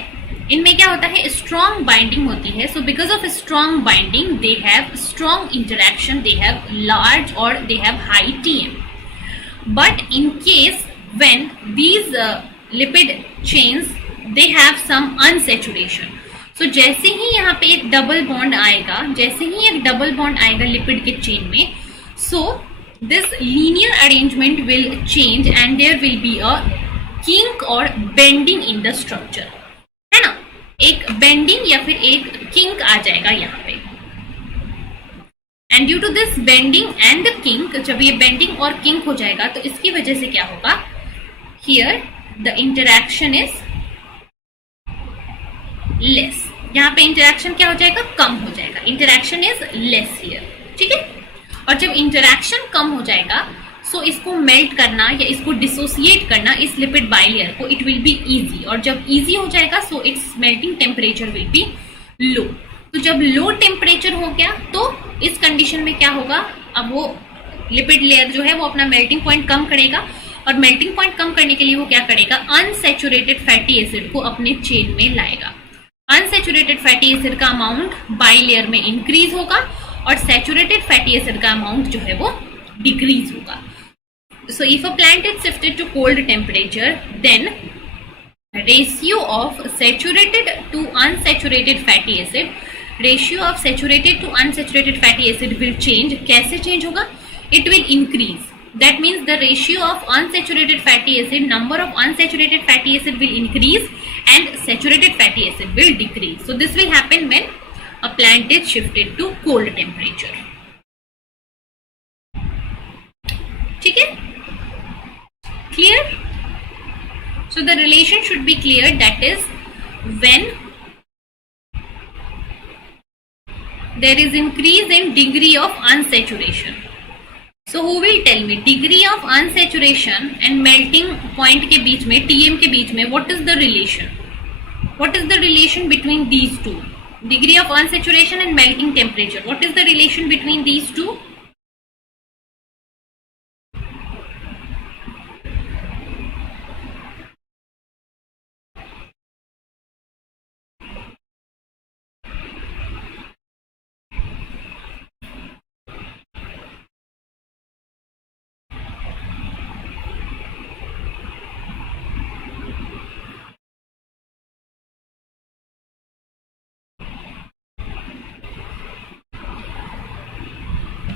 इनमें क्या होता है, strong binding होती है। so because of strong binding they have strong interaction, they have large or they have high TM. but in case when these lipid chains they have some unsaturation, so जैसे ही यहाँ पे एक double bond आएगा, जैसे ही एक double bond आएगा लिपिड के चेन में, so this linear arrangement will change and there will be a kink or bending in the structure, है ना, एक बेंडिंग या फिर एक किंक आ जाएगा यहाँ पे। And due to this bending and the kink, जब ये बेंडिंग और किंक हो जाएगा तो इसकी वजह से क्या होगा, here the interaction is less, यहाँ पे इंटरैक्शन क्या हो जाएगा, कम हो जाएगा, इंटरैक्शन इज लेस हियर, ठीक है। और जब इंटरैक्शन कम हो जाएगा, सो इसको मेल्ट करना या इसको डिसोसिएट करना इस लिपिड बाइलेयर को, इट विल बी इजी, और जब इजी हो जाएगा so its melting temperature will be low. तो जब लो टेम्परेचर हो गया तो इस कंडीशन में क्या होगा, अब वो लिपिड लेयर जो है वो अपना मेल्टिंग पॉइंट कम करेगा, और मेल्टिंग पॉइंट कम करने के लिए वो क्या करेगा, अनसैचुरेटेड फैटी एसिड को अपने चेन में लाएगा। अनसैचुरेटेड फैटी एसिड का अमाउंट बाइलेयर में इंक्रीज होगा और सैचुरेटेड फैटी एसिड का अमाउंट जो है वो डिक्रीज होगा। So if a plant is shifted to cold temperature, then ratio of saturated to unsaturated fatty acid, ratio of saturated to unsaturated fatty acid will change. कैसे change होगा, it will increase, that means the ratio of unsaturated fatty acid, number of unsaturated fatty acid will increase and saturated fatty acid will decrease. So this will happen when a plant is shifted to cold temperature. ठीक है, clear? So the relation should be clear, that is when there is increase in degree of unsaturation. So who will tell me degree of unsaturation and melting point के बीच में, TM के बीच में, what is the relation? What is the relation between these two? Degree of unsaturation and melting temperature. What is the relation between these two?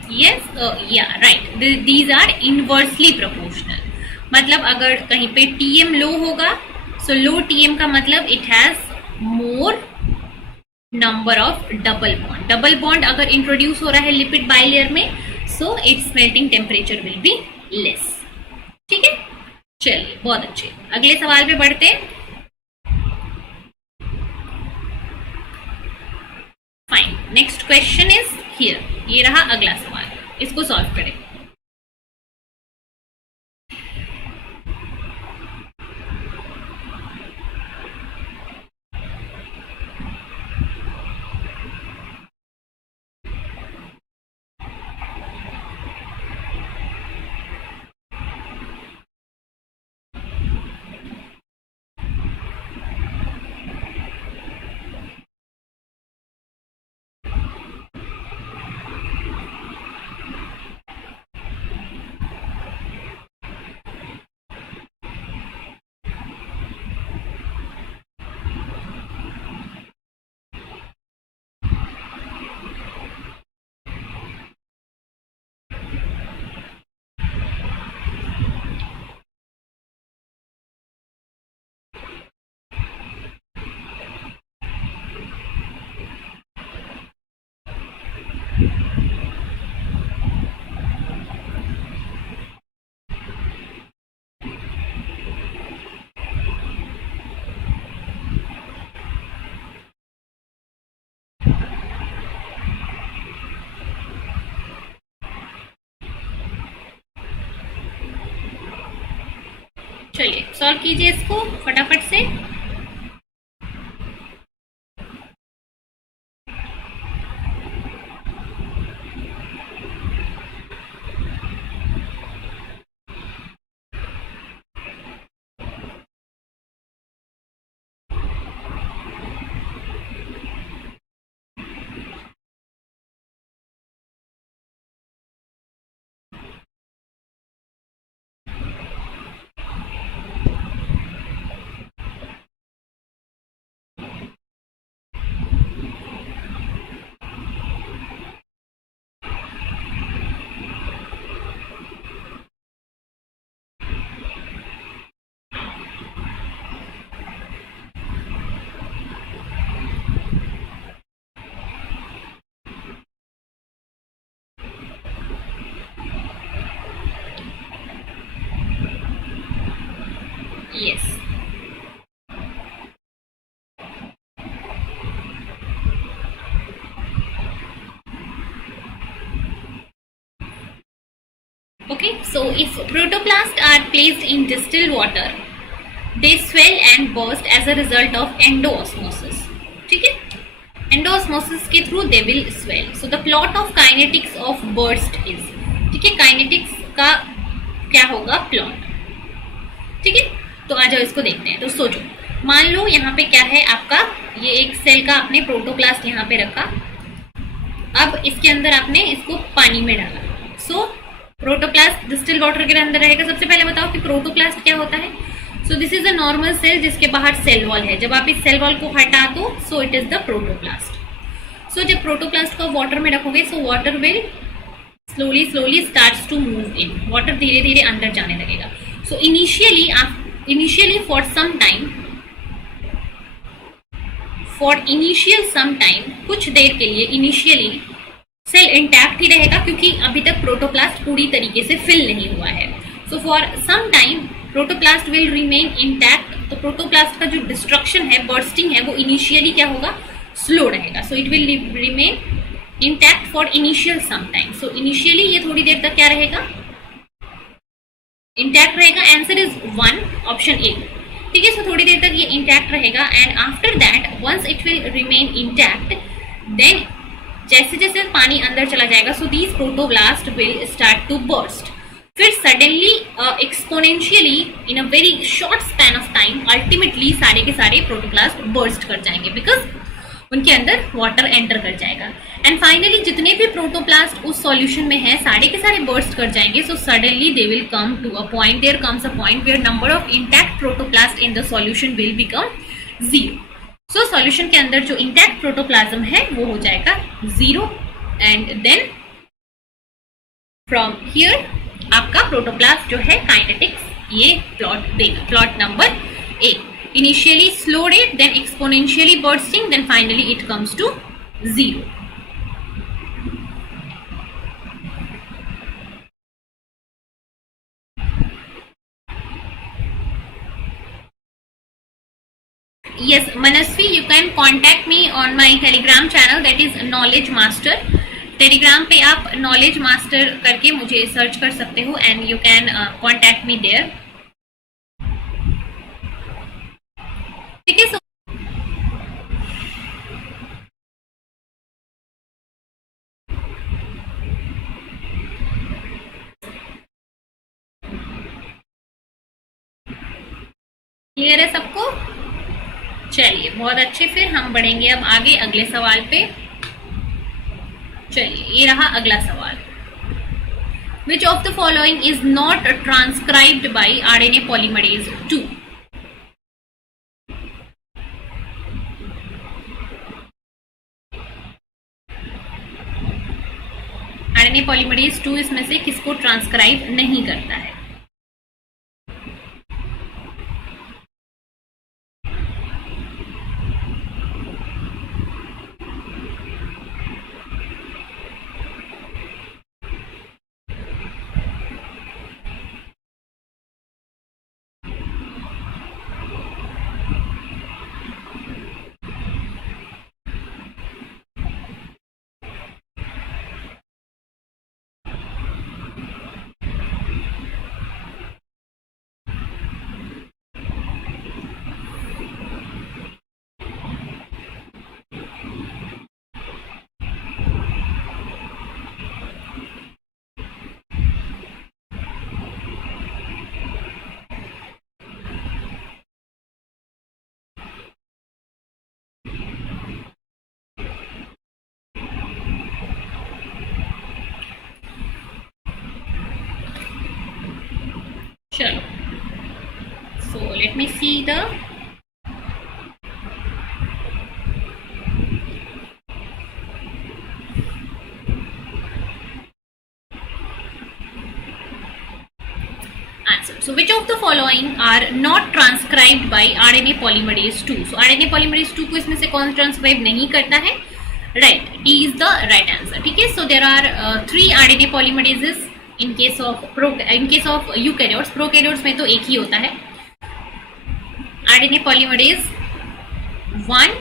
yes, yeah, right. These are inversely proportional. मतलब अगर कहीं पे TM लो होगा, so low TM का मतलब it has more number of double bond. Double bond अगर introduce हो रहा है lipid bilayer में, so its melting temperature will be less. ठीक है, चलिए बहुत अच्छे, अगले सवाल पे बढ़ते हैं. Fine, next question is here. ये रहा अगला सवाल, इसको सॉल्व करें. चलिए सॉल्व कीजिए इसको फटाफट से. Yes. Okay, so if protoplasts are placed in distilled water, they swell and burst as a result of endoosmosis. ठीक है, endoosmosis के through they will swell. So the plot of kinetics of burst is, ठीक है, kinetics का क्या होगा प्लॉट. ठीक है, तो आ जाओ इसको देखते हैं. तो सोचो, मान लो यहाँ पे क्या है आपका, ये एक सेल का आपने प्रोटोप्लास्ट यहाँ पे रखा. अब इसके अंदर आपने इसको पानी में डाला. सो प्रोटोप्लास्ट डिस्टिल वाटर के अंदर रहेगा. सबसे पहले बताओ कि प्रोटोप्लास्ट क्या होता है. So this is a normal cell जिसके बाहर सेल वॉल है. जब आप इस सेल वॉल को हटा दो, so it is the protoplast. So जब प्रोटोप्लास्ट को वाटर में रखोगे, so water will slowly slowly starts to move in. Water धीरे धीरे अंदर जाने लगेगा. So initially for some time, कुछ देर के लिए इनिशियली सेल इंटैक्ट ही रहेगा क्योंकि अभी तक प्रोटोप्लास्ट पूरी तरीके से फिल नहीं हुआ है. So for some time protoplast will remain intact. तो प्रोटोप्लास्ट का जो डिस्ट्रक्शन है, बर्स्टिंग है, वो इनिशियली क्या होगा, स्लो रहेगा. So it will remain intact for initial some time. So initially ये थोड़ी देर तक क्या रहेगा, इंटैक्ट रहेगा. Answer is 1, option A. ठीक है, सो थोड़ी देर तक ये इंटैक्ट रहेगा and after that once it will remain intact, then जैसे जैसे पानी अंदर चला जाएगा, so these protoplast will start to burst. फिर suddenly exponentially in a very short span of time ultimately सारे के सारे प्रोटोब्लास्ट बर्स्ट कर जाएंगे बिकॉज उनके अंदर वाटर एंटर कर जाएगा. एंड फाइनली जितने भी प्रोटोप्लास्ट उस सॉल्यूशन में है सारे के सारे बर्स्ट कर जाएंगे. So suddenly they will come to a point, there comes a point where number of intact protoplast in the solution will become 0. So solution के अंदर जो इंटैक्ट प्रोटोप्लाज्म है वो हो जाएगा 0 एंड देन फ्रॉम हियर आपका प्रोटोप्लास्ट जो है काइनेटिक्स ये प्लॉट देगा. Plot number A, initially slow rate, then exponentially bursting, then finally it comes to 0. Yes, Manasvi, you can contact me on my Telegram channel, that is Knowledge Master. Telegram पे आप knowledge master करके मुझे सर्च कर सकते हो and you can contact me there. ठीक है. क्लियर है सबको? चलिए, बहुत अच्छे. फिर हम बढ़ेंगे अब आगे अगले सवाल पे. चलिए, ये रहा अगला सवाल. Which of the following is not transcribed by RNA polymerase 2? RNA polymerase 2 इसमें से किसको ट्रांसक्राइब नहीं करता है? चलो, so let me see the answer. So which of the following are not transcribed by RNA polymerase 2? So RNA polymerase 2 को इसमें से कौन ट्रांसक्राइब नहीं करता है? Right, E is the right answer. ठीक है. So there are 3 RNA polymerases in case of eukaryotes. Prokaryotes में तो एक ही होता है. RNA polymerase 1,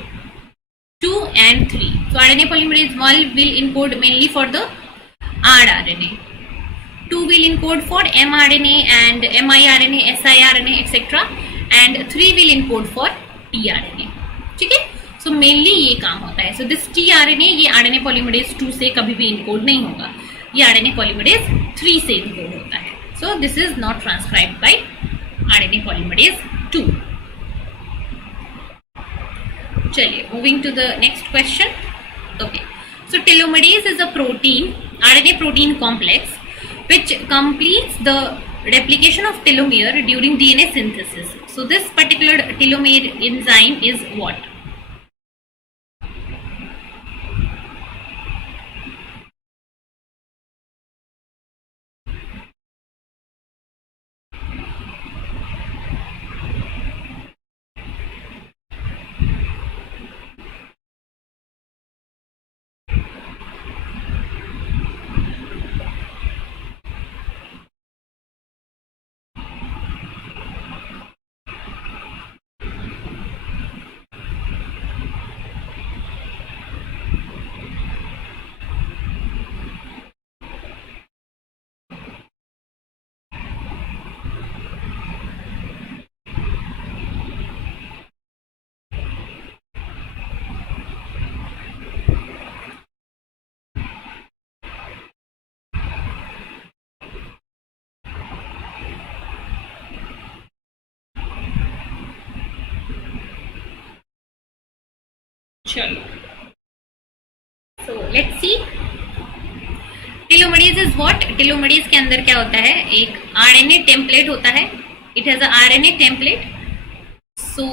2 and 3. So RNA polymerase 1 will encode mainly for the rRNA. 2 will encode for mRNA and miRNA, siRNA, etc. and 3 will encode for tRNA. ठीक है. So mainly ये काम होता है. So this tRNA ये RNA polymerase 2 से कभी भी encode नहीं होगा. ये RNA polymerase 3 से encode होता है. So this is not transcribed by RNA polymerase 2. चलिए, moving to the next question. Okay. So telomerase is a protein, RNA protein complex which completes the replication of telomere during DNA synthesis. So this particular telomere enzyme is what? चलो, so let's see. Telomerase is what? Telomerase के अंदर क्या होता है? एक RNA template होता है. It has a RNA template. So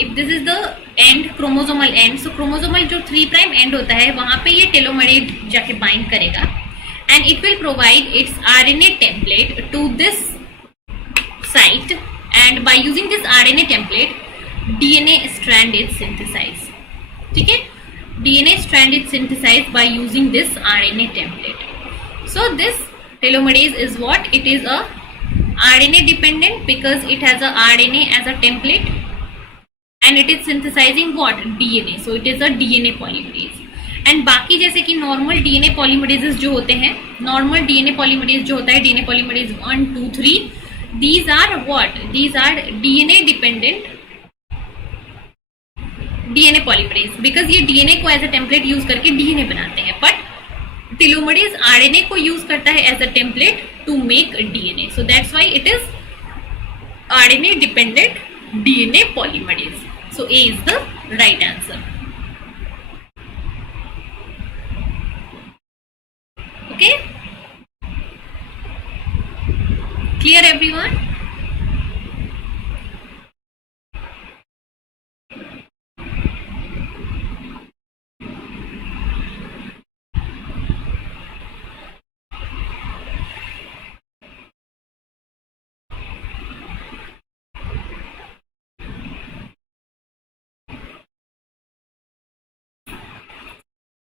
if this is the end, chromosomal and, सो क्रोमोसोमल जो 3' एंड होता है वहां पे ये टेलोमरेज जाके बाइंड करेगा and it will provide its RNA template to this site, and by using this RNA template DNA strand is synthesized. ठीक है, DNA strand is synthesized by using this RNA template. So this telomerase is what? It is a RNA dependent because it has a RNA as a template and it is synthesizing what? DNA. So it is a DNA polymerase. And बाकी जैसे कि normal DNA polymerases जो होते हैं, normal DNA polymerase जो होता है, DNA polymerase 1, 2, 3, these are what? These are DNA dependent DNA polymerase because ये डीएनए को एज अ टेम्पलेट यूज करके डीएनए बनाते हैं, बट टेलोमरेज आरएनए को यूज करता है as a template to make DNA. So that's why it is RNA dependent DNA polymerase. So A is the right answer. Okay, clear everyone?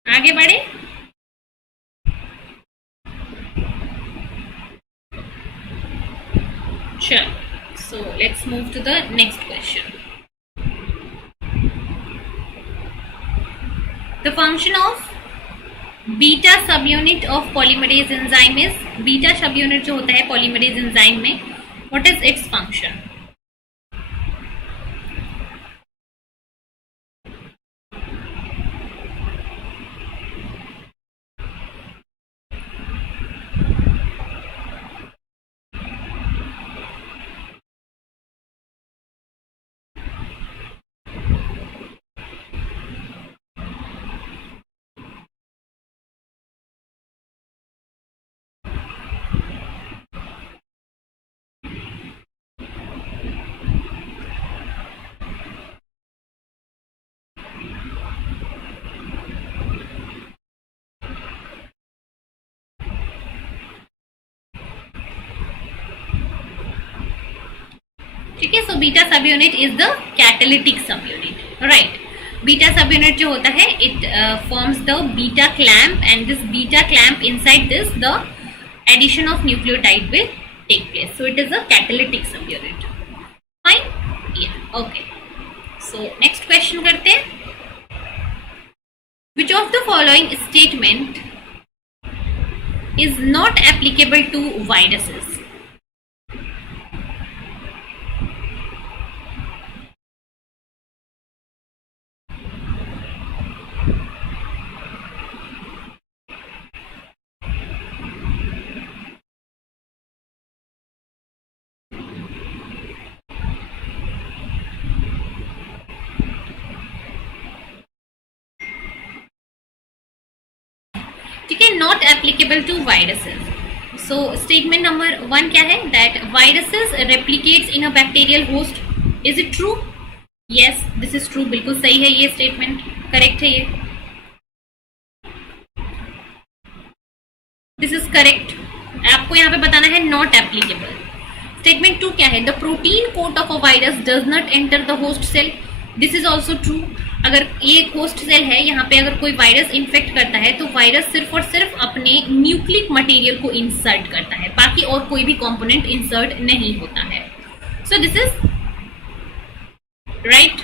आगे बढ़े. Sure. So let's move to the next question. The function of beta subunit of polymerase enzyme is, beta subunit जो होता है polymerase enzyme में, what is its function? ठीक है. So beta subunit is the catalytic subunit, right. Beta subunit जो होता है it forms the beta clamp and this beta clamp inside this the addition of nucleotide will take place. So it is a catalytic subunit. Fine, yeah okay. So next question करते हैं. Which of the following statement is not applicable to viruses? ठीक है, not applicable to viruses. So statement number 1 क्या है? That viruses replicates in a bacterial host. Is it true? Yes, this is true. बिल्कुल सही है, ये statement correct है. ये दिस इज करेक्ट. आपको यहाँ पे बताना है नॉट एप्लीकेबल. स्टेटमेंट 2 क्या है? The protein coat of a virus does not enter the host cell. This is also true. अगर ये एक होस्ट सेल है, यहाँ पे अगर कोई वायरस इन्फेक्ट करता है तो वायरस सिर्फ और सिर्फ अपने न्यूक्लिक मटेरियल को इंसर्ट करता है, बाकी और कोई भी कंपोनेंट इंसर्ट नहीं होता है. So this is right.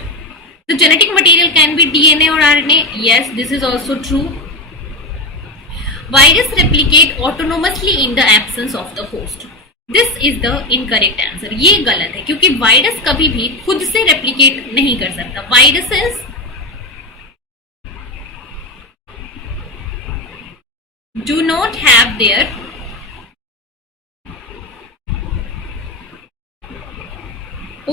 The genetic material can be DNA और RNA. Yes, this is also true. Virus replicate autonomously in the absence of the host. This is the incorrect answer. ये गलत है क्योंकि वायरस कभी भी खुद से रेप्लिकेट नहीं कर सकता. Viruses do not have their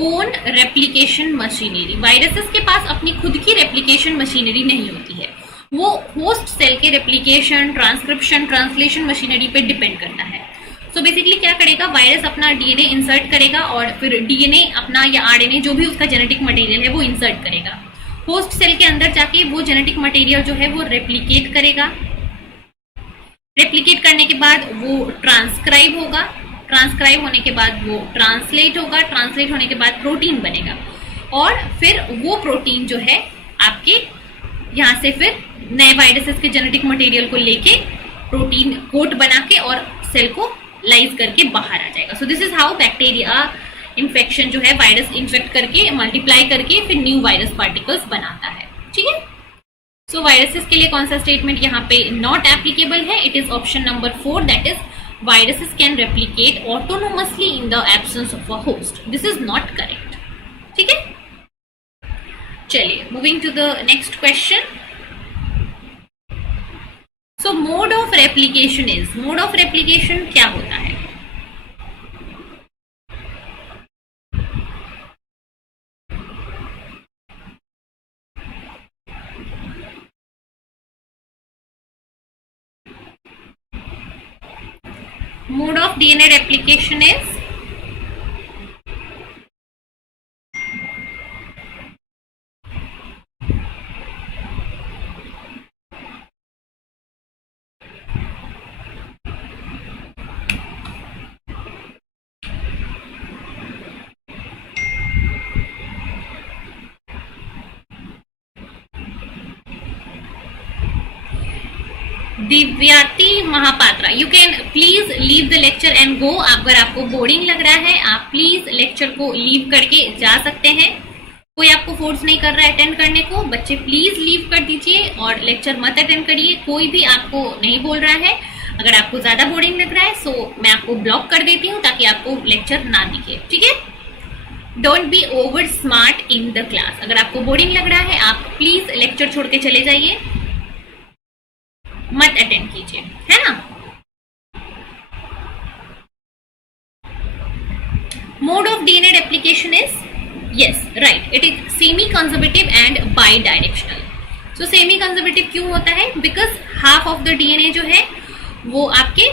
own replication machinery. Viruses के पास अपनी खुद की रेप्लिकेशन मशीनरी नहीं होती है. वो होस्ट सेल के रेप्लिकेशन, ट्रांसक्रिप्शन, ट्रांसलेशन मशीनरी पे डिपेंड करता है. सो बेसिकली क्या करेगा? वायरस अपना डीएनए इंसर्ट करेगा और फिर डीएनए अपना या आरएनए जो भी उसका जेनेटिक मटेरियल है वो इंसर्ट करेगा. होस्ट सेल के अंदर जाके वो जेनेटिक मटेरियल जो है वो रेप्लिकेट करेगा रेप्लिकेट करने के बाद वो ट्रांसक्राइब होगा, ट्रांसक्राइब होने के बाद वो ट्रांसलेट होगा, ट्रांसलेट होने के बाद प्रोटीन बनेगा, और फिर वो प्रोटीन जो है आपके यहाँ से फिर नए वायरसेस के जेनेटिक मटेरियल को लेके प्रोटीन कोट बना के और सेल को लाइज करके बाहर आ जाएगा. सो this is how bacteria infection जो है वायरस इन्फेक्ट करके मल्टीप्लाई करके फिर न्यू वायरस पार्टिकल्स बनाता है. ठीक है. सो वायरसेस के लिए कौन सा स्टेटमेंट यहाँ पे नॉट एप्लीकेबल है? It is option number 4, that is viruses can replicate autonomously in the absence of a host. This is not correct. ठीक है. चलिए, moving to the next question. So mode of replication is, mode of replication क्या होता है? Mode of DNA replication is Divyati Mahapatra. You can please leave the lecture and go. अगर आपको बोरिंग लग रहा है आप प्लीज लेक्चर को लीव करके जा सकते हैं. कोई आपको फोर्स नहीं कर रहा है अटेंड करने को. बच्चे प्लीज लीव कर दीजिए और लेक्चर मत अटेंड करिए. कोई भी आपको नहीं बोल रहा है. अगर आपको ज्यादा बोरिंग लग रहा है सो मैं आपको ब्लॉक कर देती हूँ ताकि आपको लेक्चर ना दिखे. ठीक है. Don't be over smart in the class. अगर आपको बोरिंग लग रहा है आप प्लीज लेक्चर छोड़ के चले जाइए, मत अटेंड कीजिए, है ना. Mode of DNA replication is, yes right, it is semi conservative and by directional. So semi conservative क्यों होता है? Because half of the DNA जो है वो आपके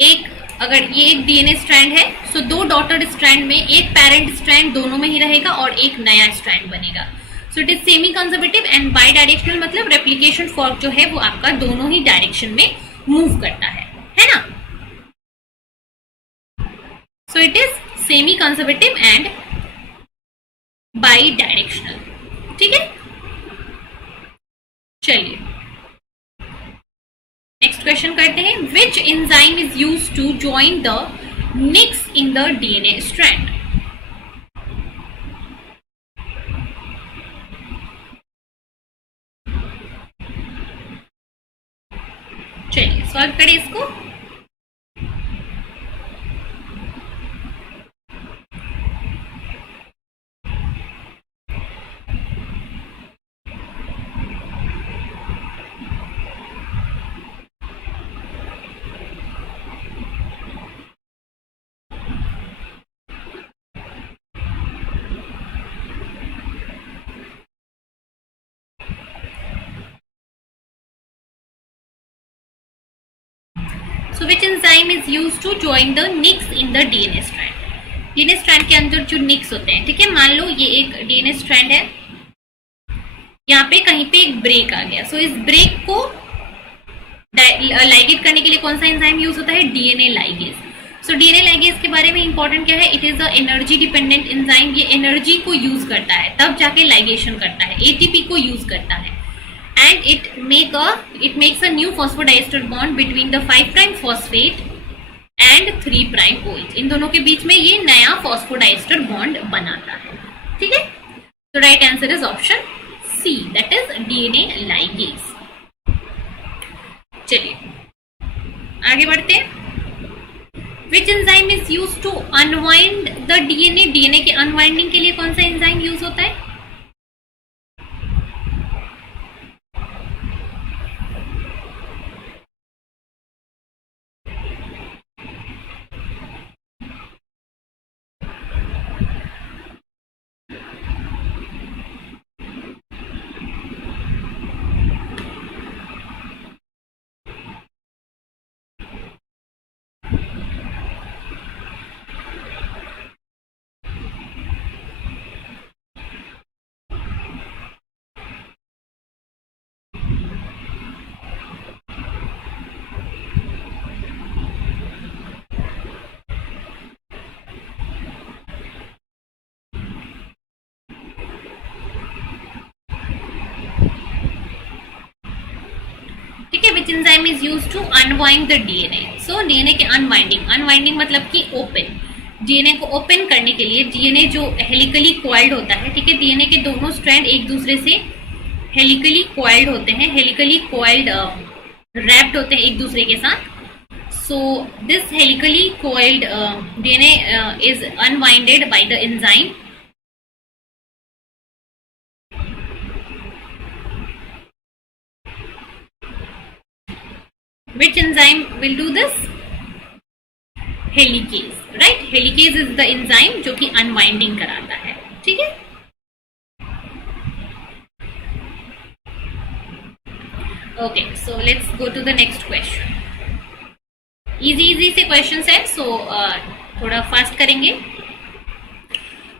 एक, अगर ये एक डीएनए स्ट्रैंड है सो दो डॉटर स्ट्रैंड में एक पेरेंट स्ट्रैंड दोनों में ही रहेगा और एक नया स्ट्रैंड बनेगा. सो it is semi conservative and by directional, मतलब रेप्लिकेशन फॉर्क जो है वो आपका दोनों ही डायरेक्शन में मूव करता है ना. So it is semi conservative and bidirectional. ठीक है. चलिए नेक्स्ट क्वेश्चन करते हैं. Which enzyme is used to join the nicks in the DNA strand? चलिए सॉल्व करें इसको. So which enzyme is used to join the nicks in the DNA strand? DNA strand के अंदर जो nicks होते हैं, ठीक है, मान लो ये एक DNA strand है, यहाँ पे कहीं पे एक ब्रेक आ गया. सो इस ब्रेक को लाइगेट करने के लिए कौन सा एंजाइम यूज होता है? DNA ligase. So DNA ligase के बारे में इंपॉर्टेंट क्या है? It is a energy dependent enzyme. ये एनर्जी को यूज करता है तब जाके लाइगेशन करता है, एटीपी को यूज करता है. And it makes a new phosphodiester bond between the 5' phosphate and 3' OH. इन दोनों के बीच में ये नया phosphodiester bond बनाता है. ठीक है. तो right answer is option C, that is DNA ligase. चलिए आगे बढ़ते हैं. Which enzyme is used to unwind the DNA? DNA के अनवाइंडिंग के लिए कौन सा एंजाइम यूज होता है? है, which enzyme is used to unwind the DNA. So DNA के अनवाइंडिंग मतलब कि ओपन, डीएनए को ओपन करने के लिए, डीएनए जो हेलिकली कॉइल्ड होता है, ठीक है, डीएनए के दोनों स्ट्रैंड एक दूसरे से हेलिकली कॉइल्ड होते हैं, हेलिकली कॉइल्ड रैप्ड होते हैं एक दूसरे के साथ। So this helically coiled DNA is unwinded by the enzyme which enzyme will do this? Helicase, right? Helicase is the enzyme जो कि unwinding कराता है, ठीक है। Okay, so let's go to the next question. Easy से क्वेश्चन है, सो थोड़ा फास्ट करेंगे।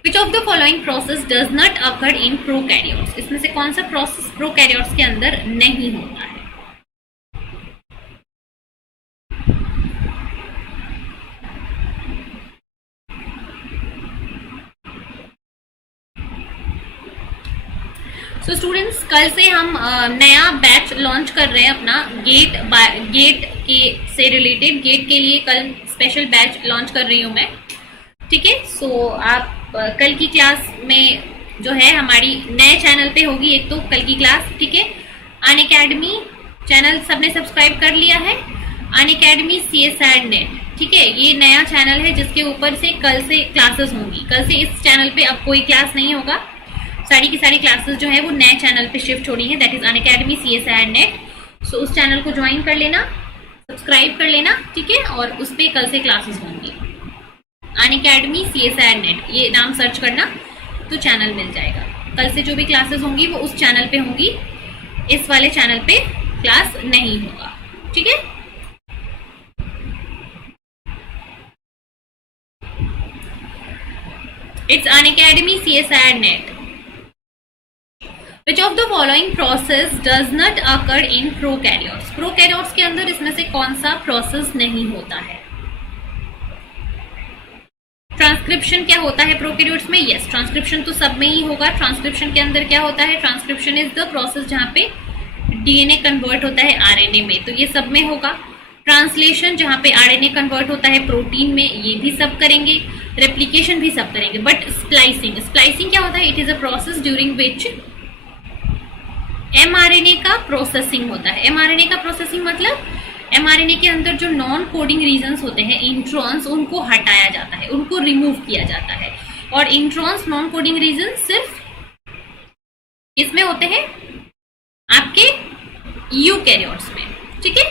विच of the following process does not occur in prokaryotes, इसमें से कौन सा प्रोसेस प्रोकैरियोट्स के अंदर नहीं होता है? सो स्टूडेंट्स, कल से हम नया बैच लॉन्च कर रहे हैं अपना गेट के से रिलेटेड। गेट के लिए कल स्पेशल बैच लॉन्च कर रही हूँ मैं, ठीक है। सो आप कल की क्लास में जो है हमारी नए चैनल पे होगी एक तो कल की क्लास, ठीक है। अनअकैडमी चैनल सबने सब्सक्राइब कर लिया है, अनअकैडमी CSIR नेट, ठीक है, ये नया चैनल है जिसके ऊपर से कल से क्लासेस होंगी। कल से इस चैनल पे अब कोई क्लास नहीं होगा, सारी की सारी क्लासेस जो है वो नए चैनल पे शिफ्ट हो रही है, that is Unacademy CSIR NET. So उस चैनल को ज्वाइन कर लेना, सब्सक्राइब कर लेना, ठीक है, और उस पर कल से क्लासेस होंगी। अनअकैडमी CSIR नेट ये नाम सर्च करना तो चैनल मिल जाएगा। कल से जो भी क्लासेस होंगी वो उस चैनल पे होंगी, इस वाले चैनल पे क्लास नहीं होगा, ठीक है। It's Unacademy CSIR net. Which of the following process does not occur in prokaryotes? Prokaryotes के अंदर इसमें से कौन सा प्रोसेस नहीं होता है? ट्रांसक्रिप्शन क्या होता है प्रोकैरियोट्स में? यस, ट्रांसक्रिप्शन तो सब में ही होगा। ट्रांसक्रिप्शन के अंदर क्या होता है? ट्रांसक्रिप्शन इज द प्रोसेस जहां पे डीएनए कन्वर्ट होता है आरएनए में, तो ये सब में होगा। ट्रांसलेशन जहां पे आरएनए कन्वर्ट होता है प्रोटीन में, ये भी सब करेंगे। रेप्लिकेशन भी सब करेंगे। बट स्प्लाइसिंग क्या होता है? It is a process during which mRNA का प्रोसेसिंग होता है। mRNA का प्रोसेसिंग मतलब mRNA के अंदर जो नॉन कोडिंग रीजन्स होते हैं, इंट्रॉन्स, उनको हटाया जाता है, उनको रिमूव किया जाता है। और इंट्रॉन्स, नॉन कोडिंग रीजन सिर्फ इसमें होते हैं आपके यूकैरियोट्स में, ठीक है,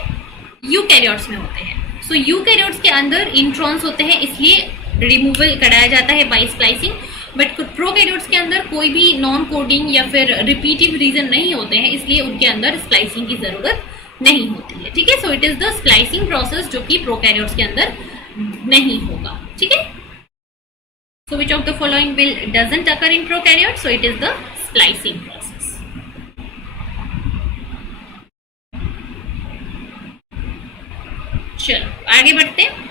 यूकैरियोट्स में होते हैं। सो यूकैरियोट्स के अंदर इंट्रॉन्स होते हैं, इसलिए रिमूवल कराया जाता है बाय स्प्लाइसिंग। बट प्रोकैरियोट्स के अंदर कोई भी नॉन कोडिंग या फिर रिपीटिव रीजन नहीं होते हैं, इसलिए उनके अंदर स्प्लाइसिंग की जरूरत नहीं होती है, ठीक है। So it is the splicing process जो कि प्रोकैरियोट्स के अंदर नहीं होगा, ठीक है। So which of the following will doesn't occur in prokaryotes? So it is the splicing process. चलो आगे बढ़ते हैं।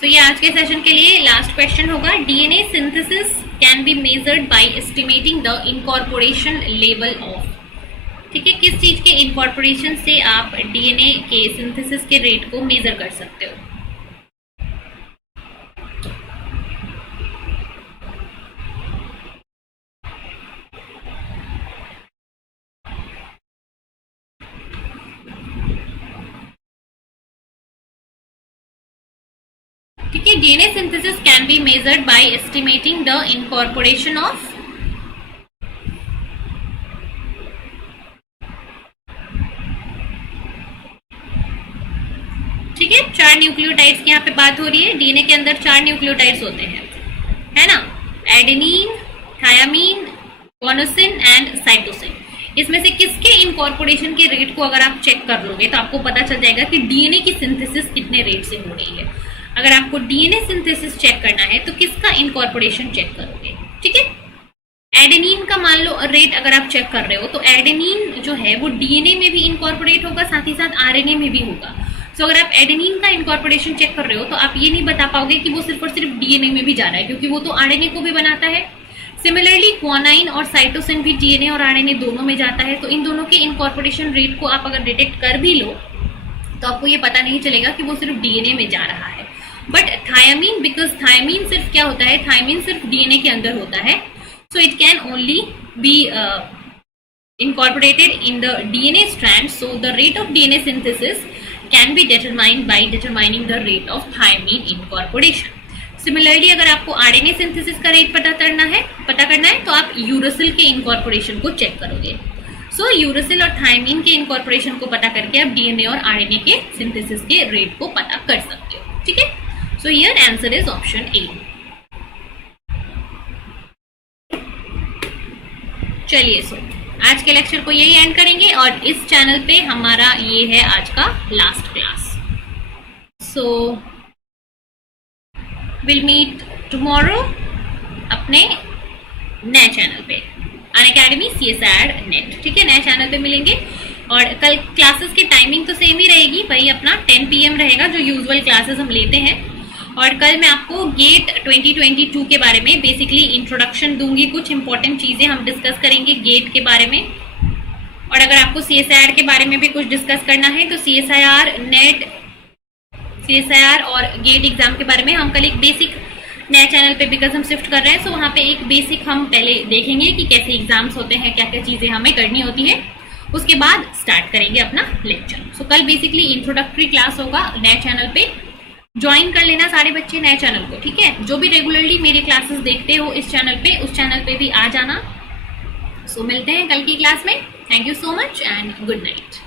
तो ये आज के सेशन के लिए लास्ट क्वेश्चन होगा। DNA synthesis can be measured by estimating the incorporation level of, ठीक है, किस चीज के इनकॉर्पोरेशन से आप डीएनए के सिंथेसिस के रेट को मेजर कर सकते हो? ठीक है, DNA synthesis can be measured by estimating the incorporation of ठीक है, 4 न्यूक्लियोटाइड्स की यहाँ पे बात हो रही है। डीएनए के अंदर 4 न्यूक्लियोटाइड्स होते हैं, है ना, adenine, thiamine, guanosine and cytosine. इसमें से किसके इनकॉर्पोरेशन के रेट को अगर आप चेक कर लोगे तो आपको पता चल जाएगा कि डीएनए की सिंथेसिस कितने रेट से हो रही है। अगर आपको डीएनए सिंथेसिस चेक करना है तो किसका इनकॉर्पोरेशन चेक करोगे? ठीक है, एडेनिन का मान लो रेट अगर आप चेक कर रहे हो तो एडेनिन जो है वो डीएनए में भी इनकॉर्पोरेट होगा, साथ ही साथ आरएनए में भी होगा। तो अगर आप एडेनिन का इनकॉर्पोरेशन चेक कर रहे हो तो आप ये नहीं बता पाओगे कि वो सिर्फ और सिर्फ डीएनए में भी जा रहा है, क्योंकि वो तो आरएनए को भी बनाता है, सिमिलरली ग्वानाइन और साइटोसिन भी डीएनए और आरएनए दोनों में जाता है, तो इन दोनों के इनकॉर्पोरेशन रेट को आप अगर डिटेक्ट कर भी लो तो आपको ये पता नहीं चलेगा कि वो सिर्फ डीएनए में जा रहा है। बट थायमीन, बिकॉज थायमीन सिर्फ क्या होता है, थायमीन सिर्फ डीएनए के अंदर होता है, so it can only be incorporated in the DNA strand, so the rate of DNA synthesis can be determined by determining the rate of thiamine incorporation. Similarly, अगर आपको RNA synthesis का रेट पता करना है तो आप यूरोसिल के इनकॉर्पोरेशन को चेक करोगे। सो यूरोसिल और थायमीन के इनकॉर्पोरेशन को पता करके आप DNA और RNA के सिंथेसिस के रेट को पता कर सकते हो। ठीक है, so here answer is option A. चलिए, सो आज के लेक्चर को यही एंड करेंगे और इस चैनल पे हमारा ये है आज का last class. So will meet tomorrow अपने नए चैनल पे, अनअकैडमी CSIR नेट। ठीक है, नए चैनल पे मिलेंगे और कल क्लासेस की टाइमिंग तो सेम ही रहेगी, वही अपना 10 PM रहेगा जो यूजुअल क्लासेस हम लेते हैं। और कल मैं आपको गेट 2022 के बारे में बेसिकली इंट्रोडक्शन दूंगी, कुछ इंपॉर्टेंट चीजें हम डिस्कस करेंगे गेट के बारे में। और अगर आपको CSIR के बारे में भी कुछ डिस्कस करना है तो CSIR नेट, CSIR और गेट एग्जाम के बारे में हम कल एक बेसिक नए चैनल पे, बिकॉज हम शिफ्ट कर रहे हैं, सो वहाँ पे एक बेसिक हम पहले देखेंगे कि कैसे एग्जाम्स होते हैं, क्या क्या चीजें हमें करनी होती है, उसके बाद स्टार्ट करेंगे अपना लेक्चर। सो कल बेसिकली इंट्रोडक्टरी क्लास होगा नए चैनल पे, ज्वाइन कर लेना सारे बच्चे नए चैनल को। ठीक है, जो भी रेगुलरली मेरे क्लासेस देखते हो इस चैनल पे, उस चैनल पे भी आ जाना। सो मिलते हैं कल की क्लास में। Thank you so much and good night.